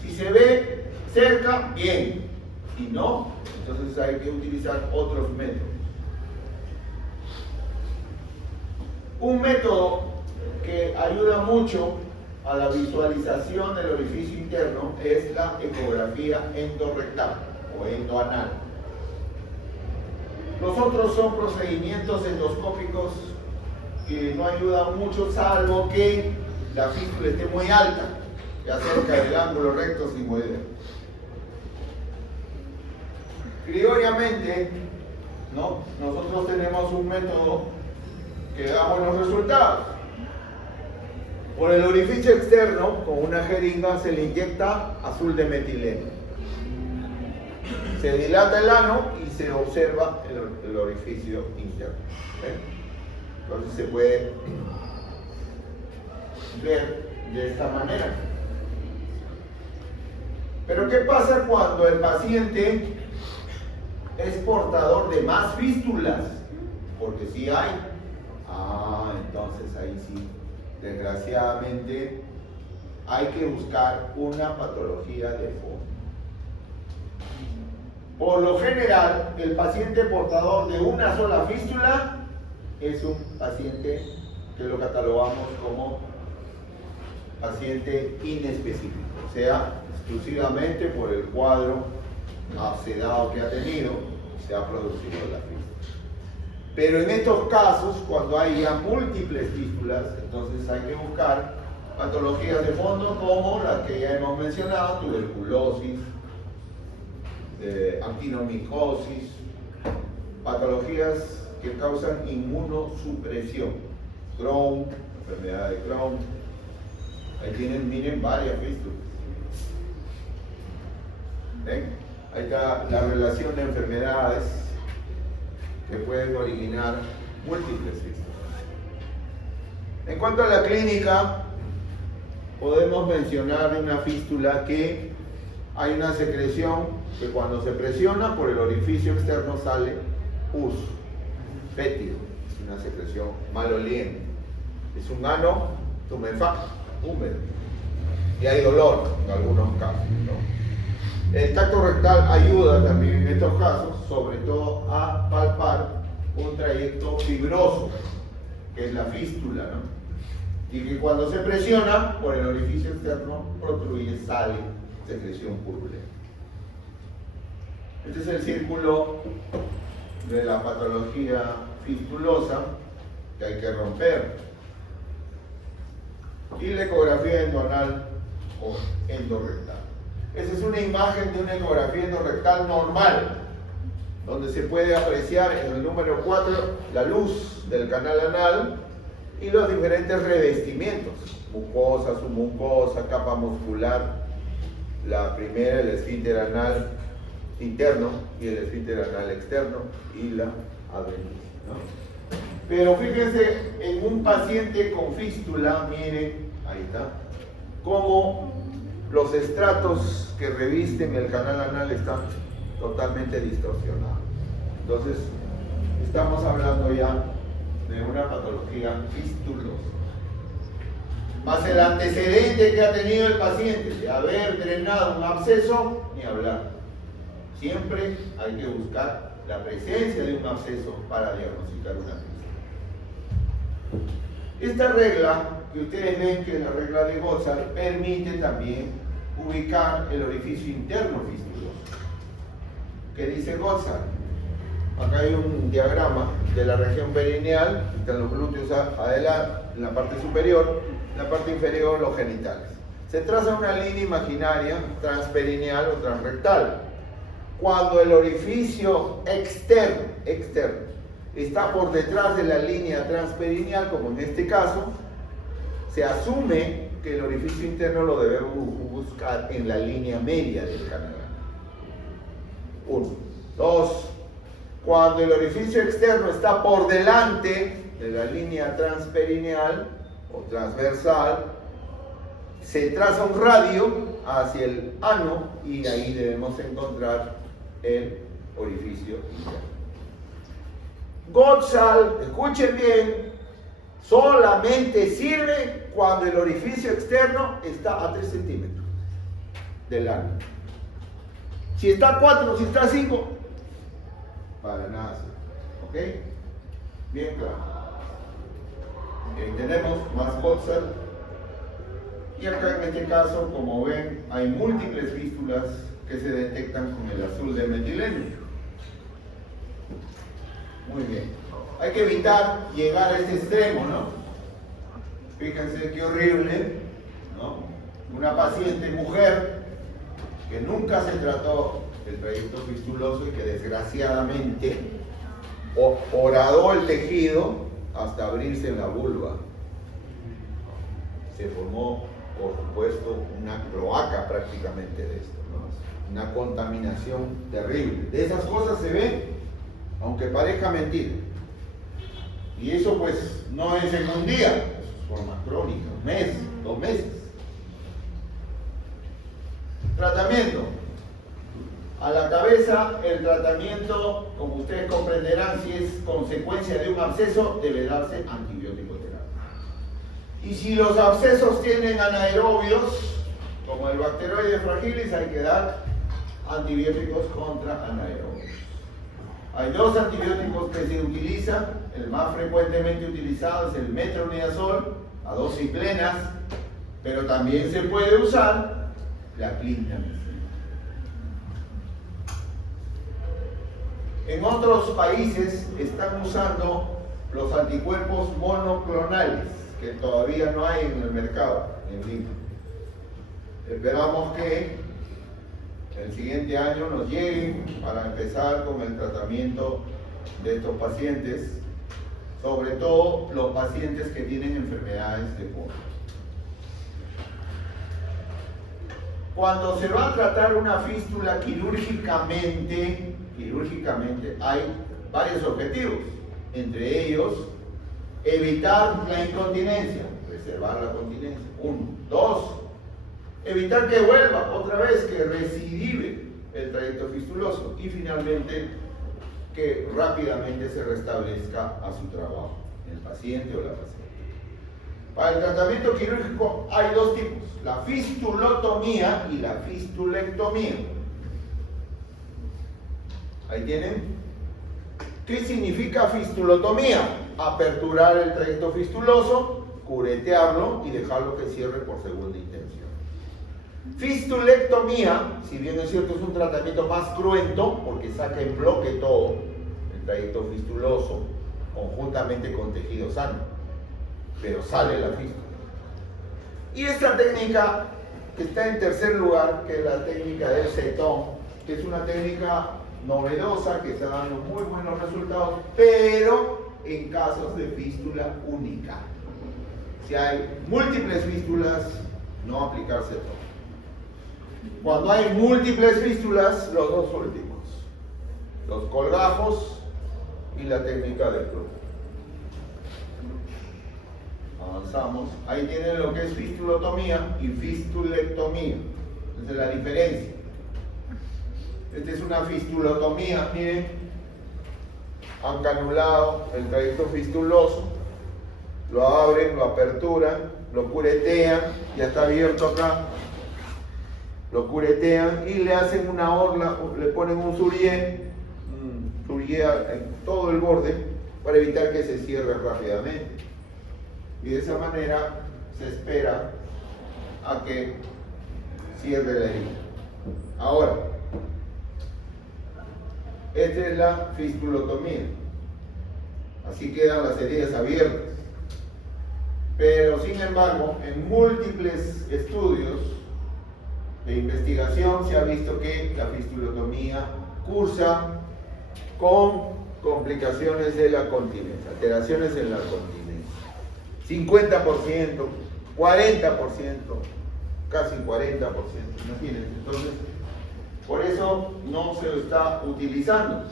Si se ve cerca, bien. Si no, entonces hay que utilizar otros métodos. Un método que ayuda mucho a la visualización del orificio interno es la ecografía endorrectal o endoanal. Los otros son procedimientos endoscópicos que no ayudan mucho, salvo que la fístula esté muy alta, ya cerca del ángulo recto sigmoideo. Criollanamente, ¿no? Nosotros tenemos un método que da buenos resultados. Por el orificio externo, con una jeringa se le inyecta azul de metileno. Se dilata el ano y se observa el orificio interno. Entonces se puede ver de esta manera. Pero ¿qué pasa cuando el paciente es portador de más fístulas? Porque sí hay. Entonces ahí sí, desgraciadamente, hay que buscar una patología de fondo. Por lo general, el paciente portador de una sola fístula es un paciente que lo catalogamos como paciente inespecífico, o sea, exclusivamente por el cuadro abscedado que ha tenido, se ha producido la fístula. Pero en estos casos, cuando hay ya múltiples fístulas, entonces hay que buscar patologías de fondo como las que ya hemos mencionado: tuberculosis, actinomicosis, patologías que causan inmunosupresión, Crohn, enfermedad de Crohn. Ahí tienen, miren, varias fístulas. ¿Ven? Ahí está la relación de enfermedades que pueden originar múltiples fístulas. En cuanto a la clínica, podemos mencionar una fístula que hay una secreción que cuando se presiona por el orificio externo sale pus, fétido, es una secreción maloliente, es un ano tumefacto. húmedo. Y hay dolor en algunos casos, ¿no? El tacto rectal ayuda también en estos casos, sobre todo a palpar un trayecto fibroso, que es la fístula, ¿no? Y que cuando se presiona por el orificio externo, protruye, sale secreción purulenta. Este es el círculo de la patología fistulosa que hay que romper. Y la ecografía endonal o endorrectal. Esa es una imagen de una ecografía endorrectal normal, donde se puede apreciar en el número 4 la luz del canal anal y los diferentes revestimientos, mucosa, submucosa, capa muscular, la primera, el esfínter anal interno y el esfínter anal externo y la adventicia, ¿no? Pero fíjense, en un paciente con fístula, miren, ahí está, cómo los estratos que revisten el canal anal están totalmente distorsionados. Entonces, estamos hablando ya de una patología fistulosa. Más el antecedente que ha tenido el paciente de haber drenado un absceso, ni hablar. Siempre hay que buscar la presencia de un absceso para diagnosticar una fístula. Esta regla, que ustedes ven que la regla de Gotzal, permite también ubicar el orificio interno fistuloso. ¿Qué dice Gotzal? Acá hay un diagrama de la región perineal, están los glúteos adelante, en la parte superior, en la parte inferior los genitales. Se traza una línea imaginaria transperineal o transrectal. Cuando el orificio externo está por detrás de la línea transperineal, como en este caso, se asume que el orificio interno lo debemos buscar en la línea media del canal. 1. 2. Cuando el orificio externo está por delante de la línea transperineal o transversal, se traza un radio hacia el ano y ahí debemos encontrar el orificio interno. Gotzal, escuchen bien, solamente sirve cuando el orificio externo está a 3 centímetros del ano. Si está a 4, si está a 5, para nada sirve. ¿Ok? Bien claro. Ahí tenemos más Gotzal. Y acá en este caso, como ven, hay múltiples fístulas que se detectan con el azul de metileno. Muy bien. Hay que evitar llegar a este extremo, ¿no? Fíjense qué horrible, ¿no? Una paciente mujer que nunca se trató el trayecto fistuloso y que desgraciadamente horadó el tejido hasta abrirse en la vulva. Se formó, por supuesto, una cloaca prácticamente de esto, ¿no? Una contaminación terrible. De esas cosas se ven, aunque parezca mentira. Y eso pues no es en un día, es forma crónica, un mes, 2 meses. Tratamiento. A la cabeza, el tratamiento, como ustedes comprenderán, si es consecuencia de un absceso, debe darse antibiótico terapia. Y si los abscesos tienen anaerobios, como el Bacteroides fragilis, hay que dar antibióticos contra anaerobios. Hay 2 antibióticos que se utilizan, el más frecuentemente utilizado es el metronidazol, a dosis plenas, pero también se puede usar la clindamicina. En otros países están usando los anticuerpos monoclonales, que todavía no hay en el mercado, en Lima. Esperamos que el siguiente año nos lleguen para empezar con el tratamiento de estos pacientes, sobre todo los pacientes que tienen enfermedades de fondo. Cuando se va a tratar una fístula quirúrgicamente hay varios objetivos, entre ellos evitar la incontinencia, preservar la continencia, 1. 2. Evitar que vuelva otra vez, que recidive el trayecto fistuloso, y finalmente que rápidamente se restablezca a su trabajo, el paciente o la paciente. Para el tratamiento quirúrgico hay dos tipos, la fistulotomía y la fistulectomía. Ahí tienen. ¿Qué significa fistulotomía? Aperturar el trayecto fistuloso, curetearlo y dejarlo que cierre por segunda intención. Fistulectomía, si bien es cierto, es un tratamiento más cruento porque saca en bloque todo el trayecto fistuloso conjuntamente con tejido sano, pero sale la fístula. Y esta técnica que está en tercer lugar, que es la técnica del cetón, que es una técnica novedosa que está dando muy buenos resultados, pero en casos de fístula única. Si hay múltiples fístulas, no aplicar cetón. Cuando hay múltiples fístulas, los dos últimos, los colgajos y la técnica del club. Avanzamos. Ahí tienen lo que es fistulotomía y fistulectomía. Esa es la diferencia. Esta es una fistulotomía, miren. Han canulado el trayecto fistuloso, lo abren, lo aperturan, lo curetean, ya está abierto acá. Lo curetean y le hacen una orla, le ponen un surié en todo el borde para evitar que se cierre rápidamente. Y de esa manera se espera a que cierre la herida. Ahora, esta es la fistulotomía. Así quedan las heridas abiertas. Pero sin embargo, en múltiples estudios de investigación se ha visto que la fistulotomía cursa con complicaciones de la continencia, alteraciones en la continencia. 50%, 40%, casi 40%, imagínense. Entonces, por eso no se lo está utilizando.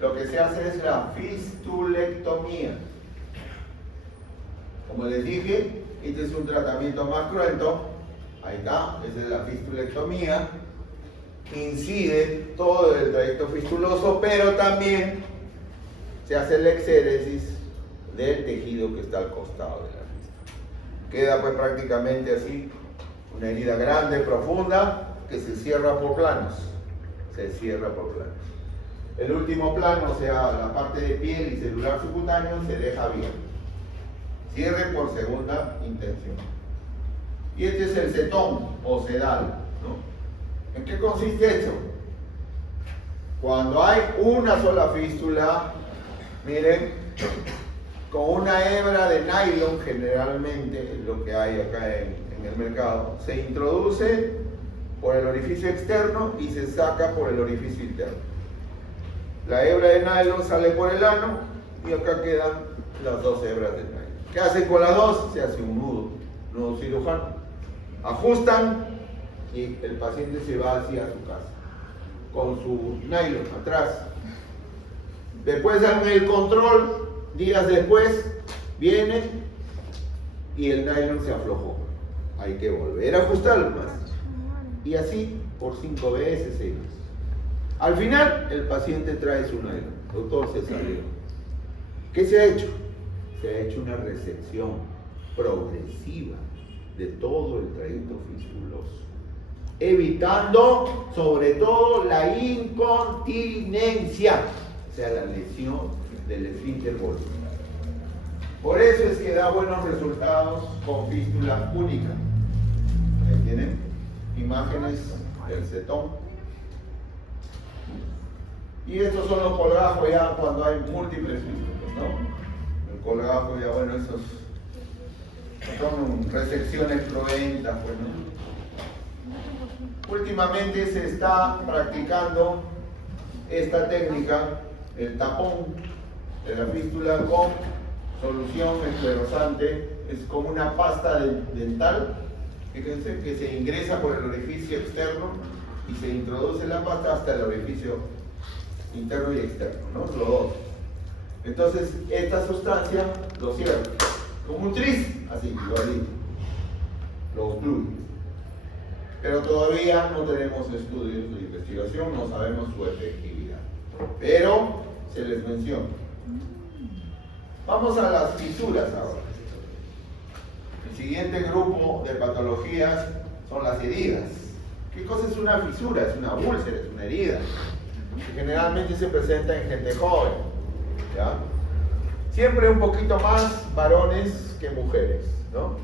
Lo que se hace es la fistulectomía. Como les dije, este es un tratamiento más cruento. Ahí está, esa es la fistulectomía. Incide todo el trayecto fistuloso, pero también se hace la exéresis del tejido que está al costado de la fístula. Queda pues prácticamente así, una herida grande, profunda, que se cierra por planos. Se cierra por planos. El último plano, o sea, la parte de piel y celular subcutáneo, se deja abierto. Cierre por segunda intención. Y este es el cetón o sedal, ¿no? ¿En qué consiste eso? Cuando hay una sola fístula, miren, con una hebra de nylon, generalmente es lo que hay acá en el mercado, se introduce por el orificio externo y se saca por el orificio interno. La hebra de nylon sale por el ano y acá quedan las dos hebras de nylon. ¿Qué hacen con las dos? Se hace un nudo cirujano. Ajustan y el paciente se va hacia su casa con su nylon atrás. Después dan el control, días después viene y el nylon se aflojó. Hay que volver a ajustarlo más. Y así por 5 veces, 6 veces. Al final el paciente trae su nylon. Doctor, se salió. ¿Qué se ha hecho? Se ha hecho una resección progresiva de todo el trayecto fistuloso, evitando sobre todo la incontinencia, o sea, la lesión del esfínter voluntario. Por eso es que da buenos resultados con fístula única. Ahí tienen imágenes del cetón. Y estos son los colgajos ya cuando hay múltiples fístulas, ¿no? El colgajo ya, bueno, esos son resecciones cruentas, pues, ¿no? Últimamente se está practicando esta técnica, el tapón de la fístula con solución esclerosante. Es como una pasta dental que se ingresa por el orificio externo y se introduce la pasta hasta el orificio interno y externo, ¿no? Los dos. Entonces, esta sustancia lo cierra, como un tris, así, igualito. Lo ocluye. Pero todavía no tenemos estudios de investigación, no sabemos su efectividad. Pero se les menciona. Vamos a las fisuras ahora. El siguiente grupo de patologías son las heridas. ¿Qué cosa es una fisura? Es una úlcera, es una herida. Que generalmente se presenta en gente joven, ¿ya? Siempre un poquito más varones que mujeres, ¿no?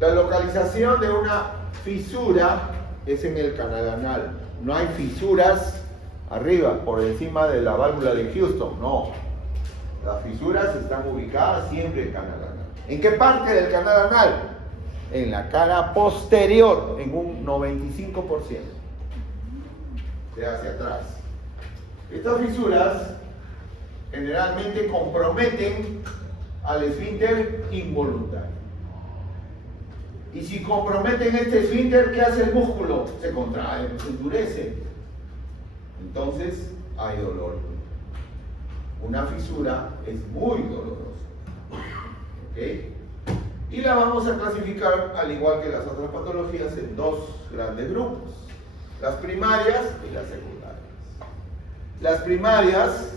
La localización de una fisura es en el canal anal. No hay fisuras arriba, por encima de la válvula de Houston, no. Las fisuras están ubicadas siempre en el canal anal. ¿En qué parte del canal anal? En la cara posterior, en un 95%. O sea, hacia atrás. Estas fisuras generalmente comprometen al esfínter involuntario. Y si comprometen este esfínter, ¿qué hace el músculo? Se contrae, se endurece. Entonces hay dolor. Una fisura es muy dolorosa. ¿Okay? Y la vamos a clasificar, al igual que las otras patologías, en dos grandes grupos: las primarias y las secundarias. Las primarias,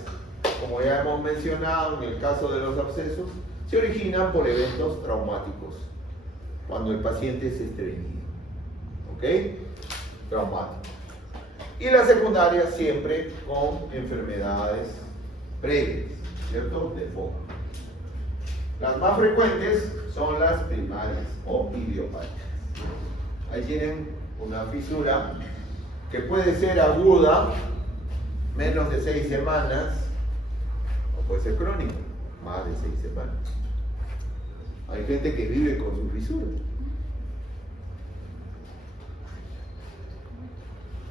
como ya hemos mencionado en el caso de los abscesos, se originan por eventos traumáticos, cuando el paciente es estreñido. ¿Ok? Traumático. Y las secundarias siempre con enfermedades previas, ¿cierto? De foco. Las más frecuentes son las primarias o idiopáticas. Ahí tienen una fisura que puede ser aguda, menos de 6 semanas, o puede ser crónica, más de 6 semanas. Hay gente que vive con su fisura.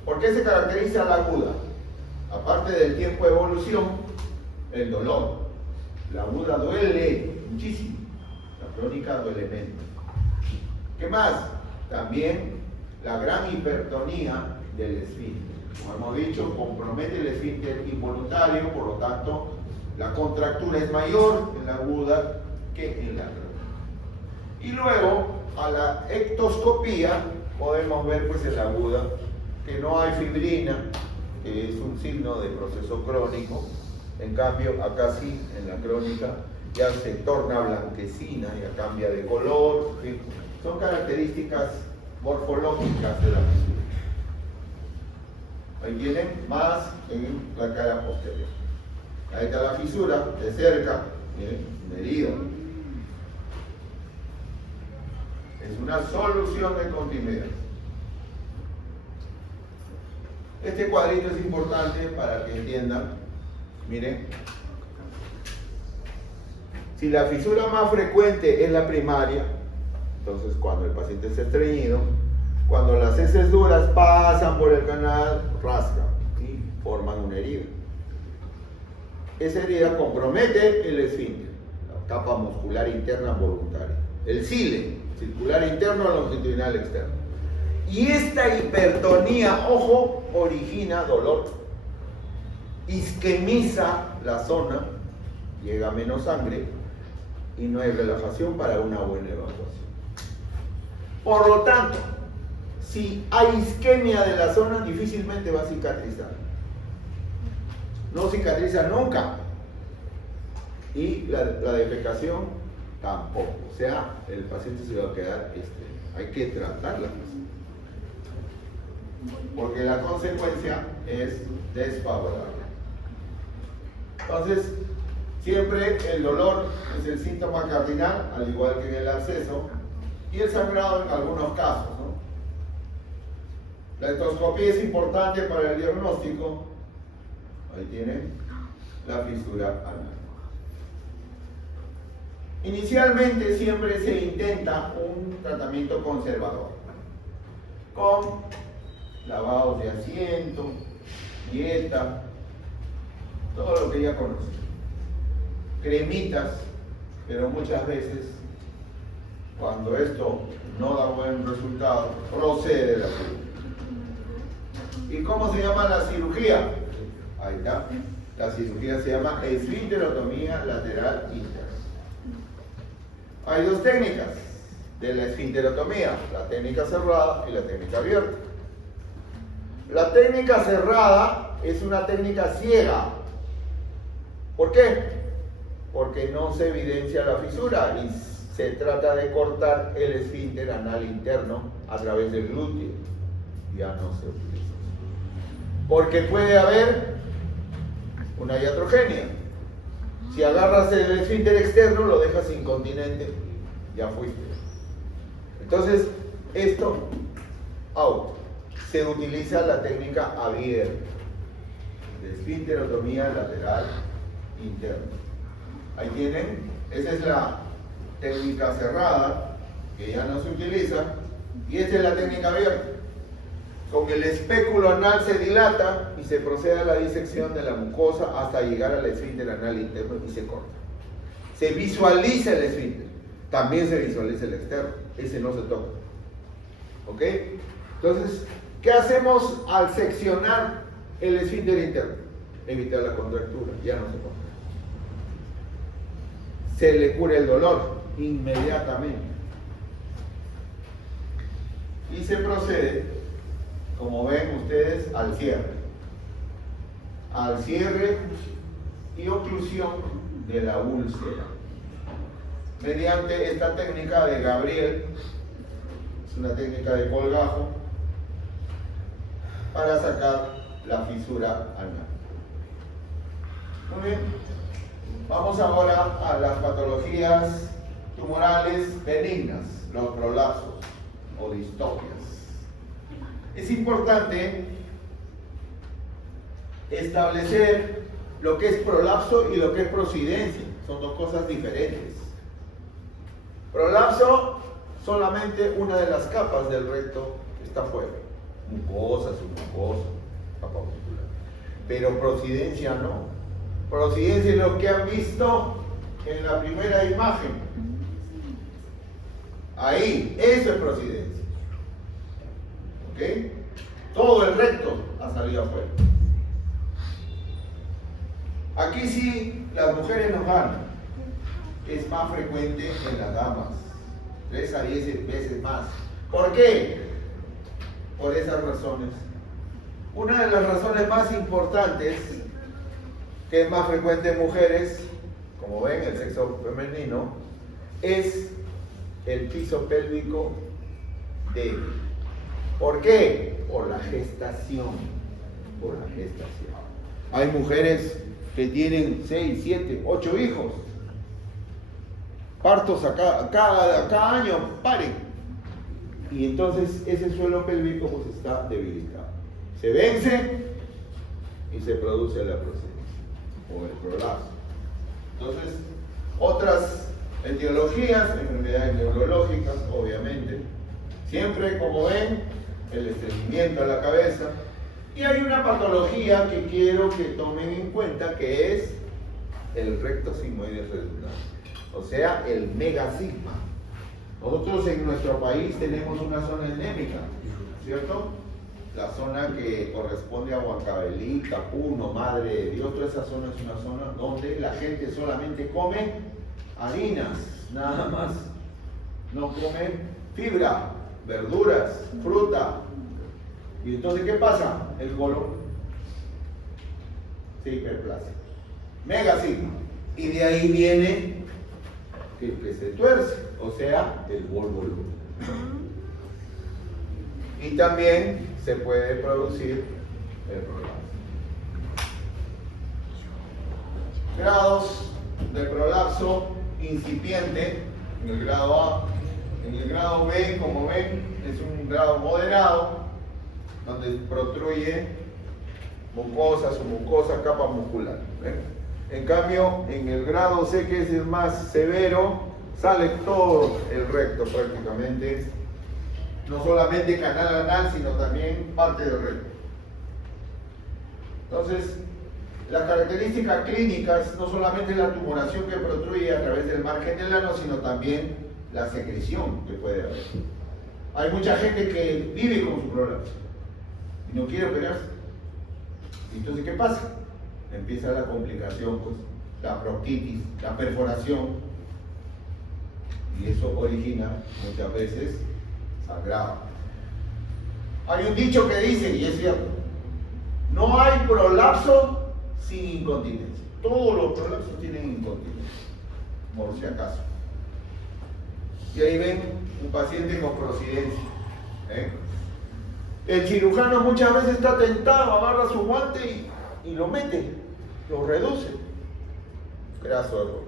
¿Por qué se caracteriza la aguda? Aparte del tiempo de evolución, el dolor. La aguda duele muchísimo, la crónica duele menos. ¿Qué más? También la gran hipertonía del esfínter. Como hemos dicho, compromete el esfínter involuntario, por lo tanto, la contractura es mayor en la aguda que en la crónica. Y luego, a la ectoscopía, podemos ver pues en la aguda que no hay fibrina, que es un signo de proceso crónico. En cambio, acá sí, en la crónica, ya se torna blanquecina, ya cambia de color. ¿Sí? Son características morfológicas de la fisura. Ahí tienen más en la cara posterior. Ahí está la fisura, de cerca, miren, una herida. Es una solución de continuidad. Este cuadrito es importante para que entiendan. Miren, si la fisura más frecuente es la primaria, entonces cuando el paciente está estreñido, cuando las heces duras pasan por el canal, rasgan y forman una herida. Esa herida compromete el esfínter, la capa muscular interna voluntaria, el cile, circular interno, longitudinal externo. Y esta hipertonía, ojo, origina dolor, isquemiza la zona, llega menos sangre y no hay relajación para una buena evacuación. Por lo tanto, si hay isquemia de la zona, difícilmente va a cicatrizar. No cicatriza nunca. Y la defecación tampoco. O sea, el paciente se va a quedar estreñido. Hay que tratarla. Porque la consecuencia es desfavorable. Entonces, siempre el dolor es el síntoma cardinal, al igual que en el absceso, y el sangrado en algunos casos, ¿no? La ectoscopía es importante para el diagnóstico. Ahí tienen la fisura anal. Inicialmente siempre se intenta un tratamiento conservador, con lavados de asiento, dieta, todo lo que ya conocen, cremitas, pero muchas veces cuando esto no da buen resultado, procede la cirugía. ¿Y cómo se llama la cirugía? Ahí está. La cirugía se llama esfinterotomía lateral interna. Hay dos técnicas de la esfinterotomía, la técnica cerrada y la técnica abierta. La técnica cerrada es una técnica ciega. ¿Por qué? Porque no se evidencia la fisura y se trata de cortar el esfínter anal interno a través del glúteo. Ya no se utiliza. Porque puede haber una iatrogenia. Si agarras el esfínter externo, lo dejas incontinente, ya fuiste. Entonces, esto, out. Se utiliza la técnica abierta, de esfínterotomía lateral interna. Ahí tienen, esa es la técnica cerrada, que ya no se utiliza, y esta es la técnica abierta. Con el espéculo anal se dilata y se procede a la disección de la mucosa hasta llegar al esfínter anal interno y se corta. Se visualiza el esfínter, también se visualiza el externo, ese no se toca. ¿Ok? Entonces, ¿qué hacemos al seccionar el esfínter interno? Evitar la contractura, ya no se contrae. Se le cura el dolor inmediatamente. Y se procede, como ven ustedes, al cierre. Al cierre y oclusión de la úlcera. Mediante esta técnica de Gabriel, es una técnica de colgajo, para sacar la fisura anal. Muy bien. Vamos ahora a las patologías tumorales benignas, los prolapsos o distopias. Es importante establecer lo que es prolapso y lo que es prosidencia. Son dos cosas diferentes. Prolapso, solamente una de las capas del recto está fuera. Mucosa, submucosa, capa muscular. Pero prosidencia no. Prosidencia es lo que han visto en la primera imagen. Ahí, eso es prosidencia. ¿Ok? Todo el recto ha salido afuera. Aquí sí, las mujeres nos ganan. Es más frecuente en las damas. 3 a 10 veces más. ¿Por qué? Por esas razones. Una de las razones más importantes, que es más frecuente en mujeres, como ven, el sexo femenino, es el piso pélvico débil. ¿Por qué? Por la gestación. Por la gestación. Hay mujeres que tienen 6, 7, 8 hijos. Partos cada año, paren. Y entonces ese suelo pélvico pues está debilitado. Se vence y se produce la procedencia o el prolapso. Entonces, otras etiologías, enfermedades neurológicas, obviamente. Siempre, como ven, el estreñimiento a la cabeza. Y hay una patología que quiero que tomen en cuenta, que es el recto sigmoide redundante, o sea, el megasigma. Nosotros en nuestro país tenemos una zona endémica, ¿cierto? La zona que corresponde a Huancavelic, Capuno, Madre de Dios, toda esa zona es una zona donde la gente solamente come harinas, nada más. No come fibra, verduras, fruta. Y entonces, ¿qué pasa? El colon se hiperplasia. Megasigma. Y de ahí viene que se tuerce, o sea, el volvo. Y también se puede producir el prolapso. Grados de prolapso incipiente, en el grado A. En el grado B, como ven, es un grado moderado, donde protruye mucosa, submucosa, capa muscular. ¿Ven? En cambio, en el grado C, que es el más severo, sale todo el recto prácticamente. No solamente canal anal, sino también parte del recto. Entonces, las características clínicas, no solamente la tumoración que protruye a través del margen del ano, sino también la secreción que puede haber. Hay mucha gente que vive con su prolapso y no quiere operarse. Entonces, ¿qué pasa? Empieza la complicación, pues, la proctitis, la perforación, y eso origina muchas veces sangrado. Hay un dicho que dice, y es cierto, no hay prolapso sin incontinencia. Todos los prolapsos tienen incontinencia, por si acaso. Y ahí ven un paciente con prosidencia. El cirujano muchas veces está tentado, agarra su guante y lo mete, lo reduce. Graso error.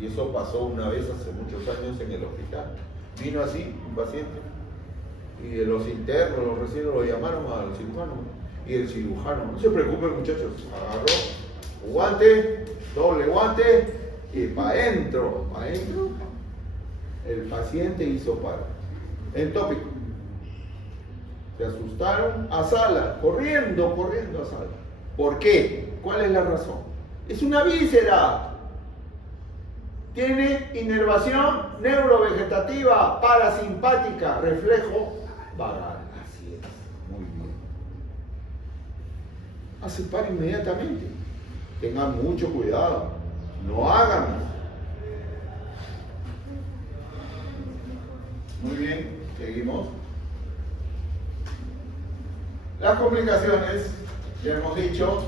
Y eso pasó una vez hace muchos años en el hospital. Vino así un paciente y de los internos, los recién lo llamaron al cirujano. Y el cirujano, no se preocupen muchachos, agarró guante, doble guante y para adentro, el paciente hizo paro. Entópico. Se asustaron, a sala, corriendo a sala. ¿Por qué? ¿Cuál es la razón? Es una víscera. Tiene inervación neurovegetativa, parasimpática, reflejo vagal. Así es, muy bien. Hace paro inmediatamente. Tengan mucho cuidado. No hagan. Muy bien, seguimos. Las complicaciones, ya hemos dicho,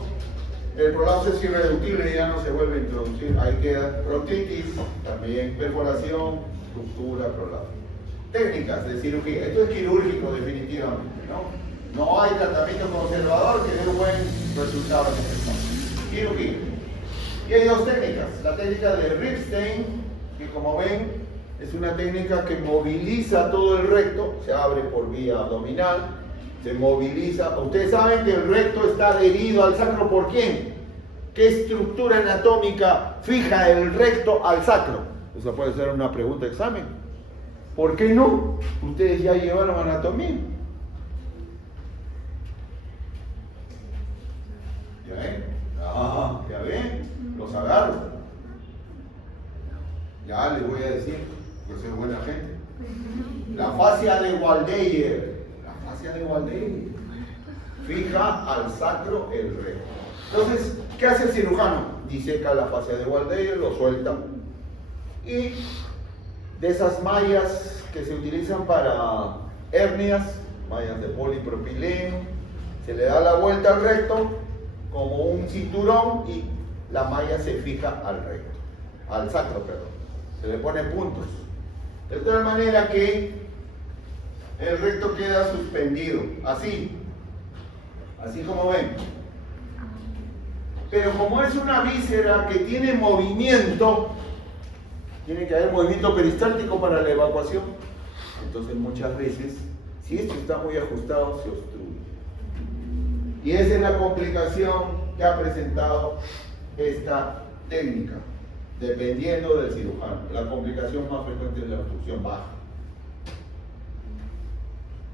el prolapso es irreductible y ya no se vuelve a introducir. Ahí queda proctitis, también perforación, ruptura, prolapso. Técnicas de cirugía. Esto es quirúrgico definitivamente, ¿no? No hay tratamiento conservador que dé un buen resultado en este caso. Cirugía. Y hay dos técnicas. La técnica de Ripstein, que como ven, es una técnica que moviliza todo el recto, se abre por vía abdominal, se moviliza. Ustedes saben que el recto está adherido al sacro, ¿por quién? ¿Qué estructura anatómica fija el recto al sacro? Esa puede ser una pregunta de examen. ¿Por qué no? Ustedes ya llevaron anatomía. ¿Ya ven? ¿Ya ven? Los agarro. Ya les voy a decir, que soy buena gente. La fascia de Waldeyer. Fija al sacro el recto. Entonces, ¿qué hace el cirujano? Diseca la fascia de Waldeyer, lo suelta. Y de esas mallas que se utilizan para hernias, mallas de polipropileno, se le da la vuelta al recto como un cinturón y la malla se fija al recto, al sacro, perdón. Se le pone puntos. De tal manera que el recto queda suspendido, así como ven. Pero como es una víscera que tiene movimiento, tiene que haber movimiento peristáltico para la evacuación. Entonces muchas veces, si esto está muy ajustado, se obstruye. Y esa es la complicación que ha presentado esta técnica, dependiendo del cirujano. La complicación más frecuente es la obstrucción baja.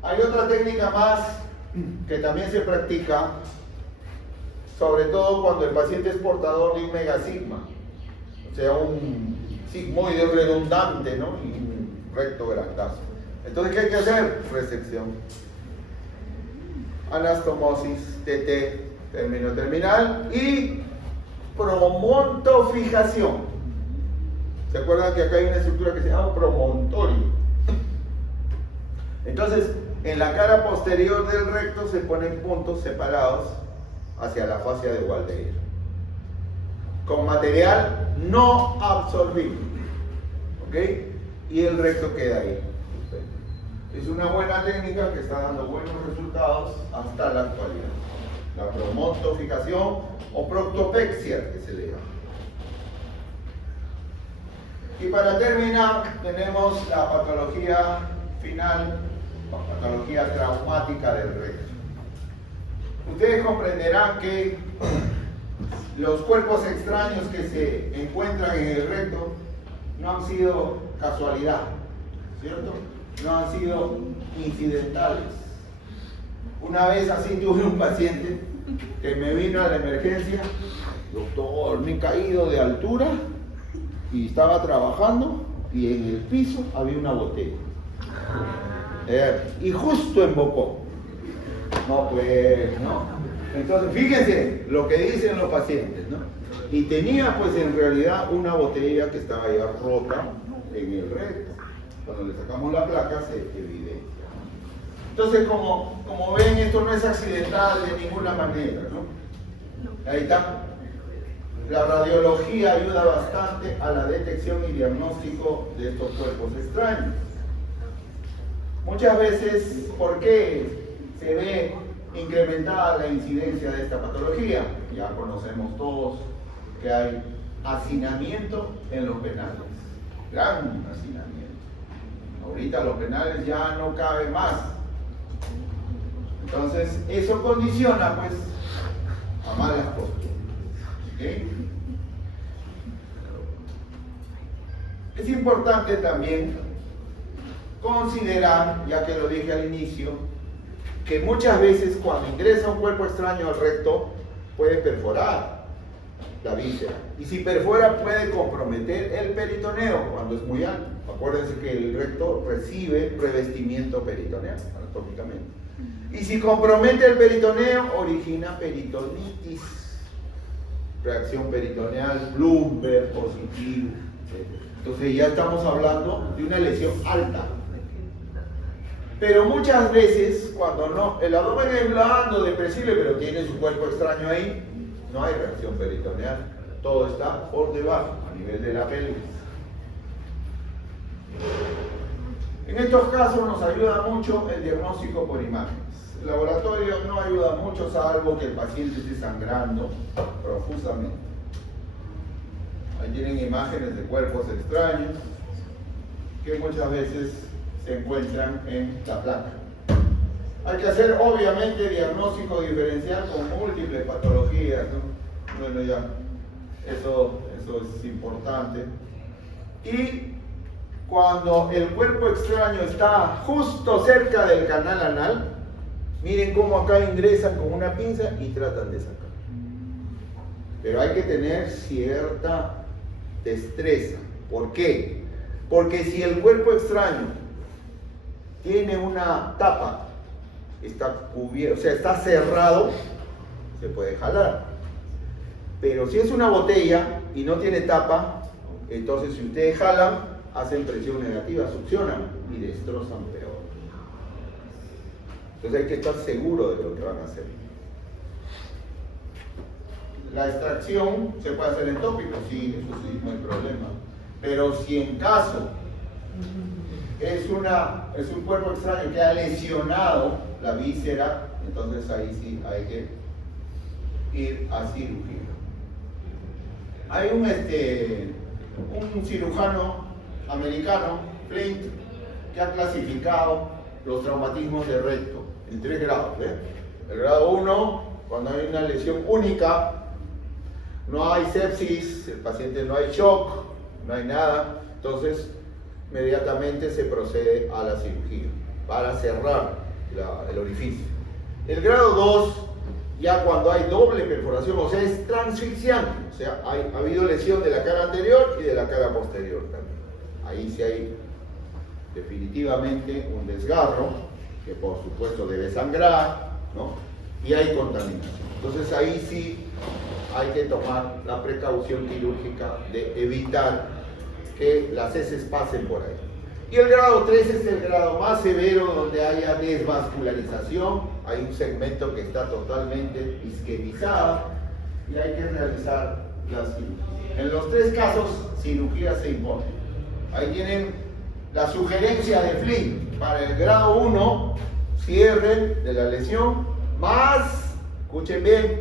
Hay otra técnica más que también se practica, sobre todo cuando el paciente es portador de un megasigma, o sea, un sigmoide redundante, ¿no? Y un recto grandazo. Entonces, ¿qué hay que hacer? Resección. Anastomosis, TT, término terminal, y promontofijación. ¿Se acuerdan que acá hay una estructura que se llama promontorio? Entonces, en la cara posterior del recto se ponen puntos separados hacia la fascia de Waldeyer, con material no absorbible, ¿ok? Y el recto queda ahí. Es una buena técnica que está dando buenos resultados hasta la actualidad. La promontoficación o proctopexia, que se le llama. Y para terminar, tenemos la patología final, la patología traumática del recto. Ustedes comprenderán que los cuerpos extraños que se encuentran en el recto no han sido casualidad, ¿cierto? No han sido incidentales. Una vez así tuve un paciente que me vino a la emergencia: doctor, me he caído de altura y estaba trabajando y en el piso había una botella. Y justo embocó. No, pues, ¿no? Entonces, fíjense lo que dicen los pacientes, ¿no? Y tenía, pues, en realidad una botella que estaba ya rota en el recto. Cuando le sacamos la placa se evidencia. Entonces, como ven, esto no es accidental de ninguna manera, ¿no? Ahí está. la radiología ayuda bastante a la detección y diagnóstico de estos cuerpos extraños. Muchas veces, ¿por qué se ve incrementada la incidencia de esta patología? Ya conocemos todos que hay hacinamiento en los penales, gran hacinamiento. Ahorita los penales ya no caben más. Entonces, eso condiciona pues a malas costumbres. ¿Okay? Es importante también considerar, ya que lo dije al inicio, que muchas veces cuando ingresa un cuerpo extraño al recto puede perforar la víscera, y si perfora puede comprometer el peritoneo cuando es muy alto. Acuérdense que el recto recibe revestimiento peritoneal anatómicamente, y si compromete el peritoneo origina peritonitis, reacción peritoneal, Bloomberg positivo, etc. Entonces ya estamos hablando de una lesión alta. Pero muchas veces, cuando no, el abdomen es blando, depresible, pero tiene su cuerpo extraño ahí, no hay reacción peritoneal. Todo está por debajo, a nivel de la pelvis. En estos casos nos ayuda mucho el diagnóstico por imágenes. El laboratorio no ayuda mucho, salvo que el paciente esté sangrando profusamente. Ahí tienen imágenes de cuerpos extraños que muchas veces se encuentran en la placa. Hay que hacer obviamente diagnóstico diferencial con múltiples patologías, ¿no? Bueno, ya, eso es importante. Y cuando el cuerpo extraño está justo cerca del canal anal, miren cómo acá ingresan con una pinza y tratan de sacar. Pero hay que tener cierta destreza. ¿Por qué? Porque si el cuerpo extraño tiene una tapa, está cubierto, o sea, está cerrado, se puede jalar. Pero si es una botella y no tiene tapa, entonces si ustedes jalan, hacen presión negativa, succionan y destrozan peor. Entonces hay que estar seguro de lo que van a hacer. La extracción se puede hacer en tópico, sí, eso sí, no hay problema. Pero si en caso es un cuerpo extraño que ha lesionado la víscera, entonces ahí sí hay que ir a cirugía. Hay un cirujano americano, Flint, que ha clasificado los traumatismos de recto en 3 grados. ¿Ves? El grado 1, cuando hay una lesión única, no hay sepsis, el paciente no hay shock, no hay nada, entonces inmediatamente se procede a la cirugía para cerrar el orificio. El grado 2, ya cuando hay doble perforación, o sea, es transfixiante, o sea, ha habido lesión de la cara anterior y de la cara posterior también. Ahí sí hay definitivamente un desgarro, que por supuesto debe sangrar, ¿no? Y hay contaminación. Entonces ahí sí hay que tomar la precaución quirúrgica de evitar que las heces pasen por ahí. Y el grado 3 es el grado más severo, donde haya desvascularización, hay un segmento que está totalmente isquemizado y hay que realizar la cirugía. En los 3 casos, cirugía se impone. Ahí tienen la sugerencia de Flynn para el grado 1, cierre de la lesión, más, escuchen bien,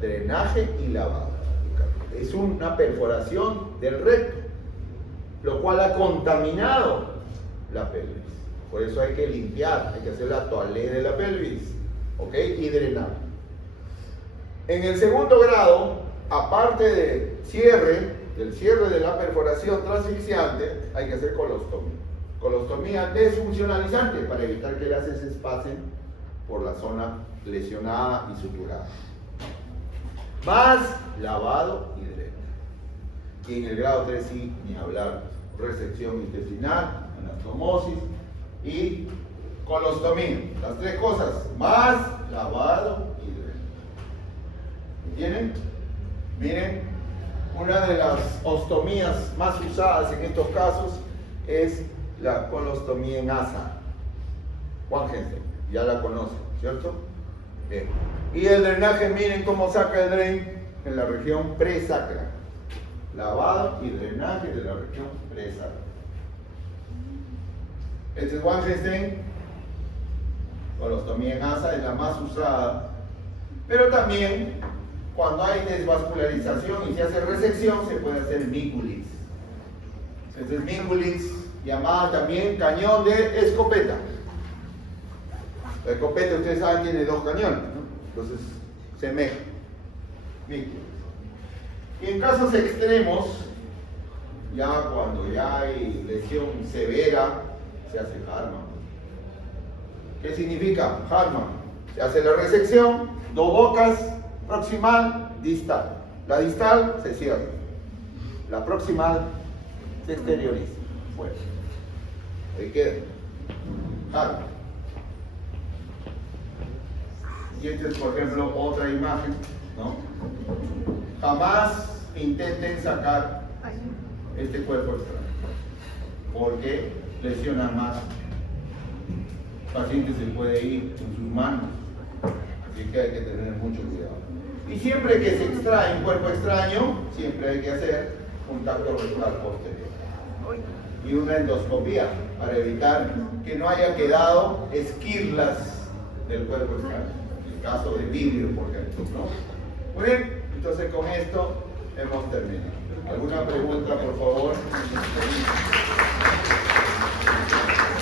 drenaje y lavado. Es una perforación del recto, lo cual ha contaminado la pelvis. Por eso hay que limpiar, hay que hacer la toalé de la pelvis, ¿ok? Y drenar. En el segundo grado, aparte del cierre de la perforación transfixiante, hay que hacer colostomía. Colostomía desfuncionalizante para evitar que las heces pasen por la zona lesionada y suturada. Más lavado y drenaje. Y en el grado 3 sí, ni hablar, resección intestinal, anastomosis y colostomía. Las 3 cosas, más lavado y drenaje. ¿Entienden? Miren, una de las ostomías más usadas en estos casos es la colostomía en asa. Juan Gensten, ya la conocen, ¿cierto? Bien. Y el drenaje, miren cómo saca el drain en la región presacra. Lavado y drenaje de la región presacra. Este es Wangenstein, colostomía en asa, es la más usada. Pero también, cuando hay desvascularización y se hace resección, se puede hacer Mikulicz. Este es Mikulicz, llamada también cañón de escopeta. La escopeta, ustedes saben, tiene dos cañones, ¿no? Entonces, semeja. Mikulicz. Y en casos extremos, ya cuando ya hay lesión severa, se hace Hartmann. ¿Qué significa Hartmann? Se hace la resección, dos bocas, proximal, distal. La distal se cierra, la proximal se exterioriza. Bueno, ahí queda. Hartmann. Y esta es, por ejemplo, otra imagen, ¿no? Jamás intenten sacar este cuerpo extraño, porque lesiona más. El paciente se puede ir en sus manos, así que hay que tener mucho cuidado. Y siempre que se extrae un cuerpo extraño, siempre hay que hacer un tacto rectal posterior y una endoscopía para evitar que no haya quedado esquirlas del cuerpo extraño, en el caso de vidrio, por ejemplo, ¿no? Muy bien, entonces con esto hemos terminado. ¿Alguna pregunta, por favor?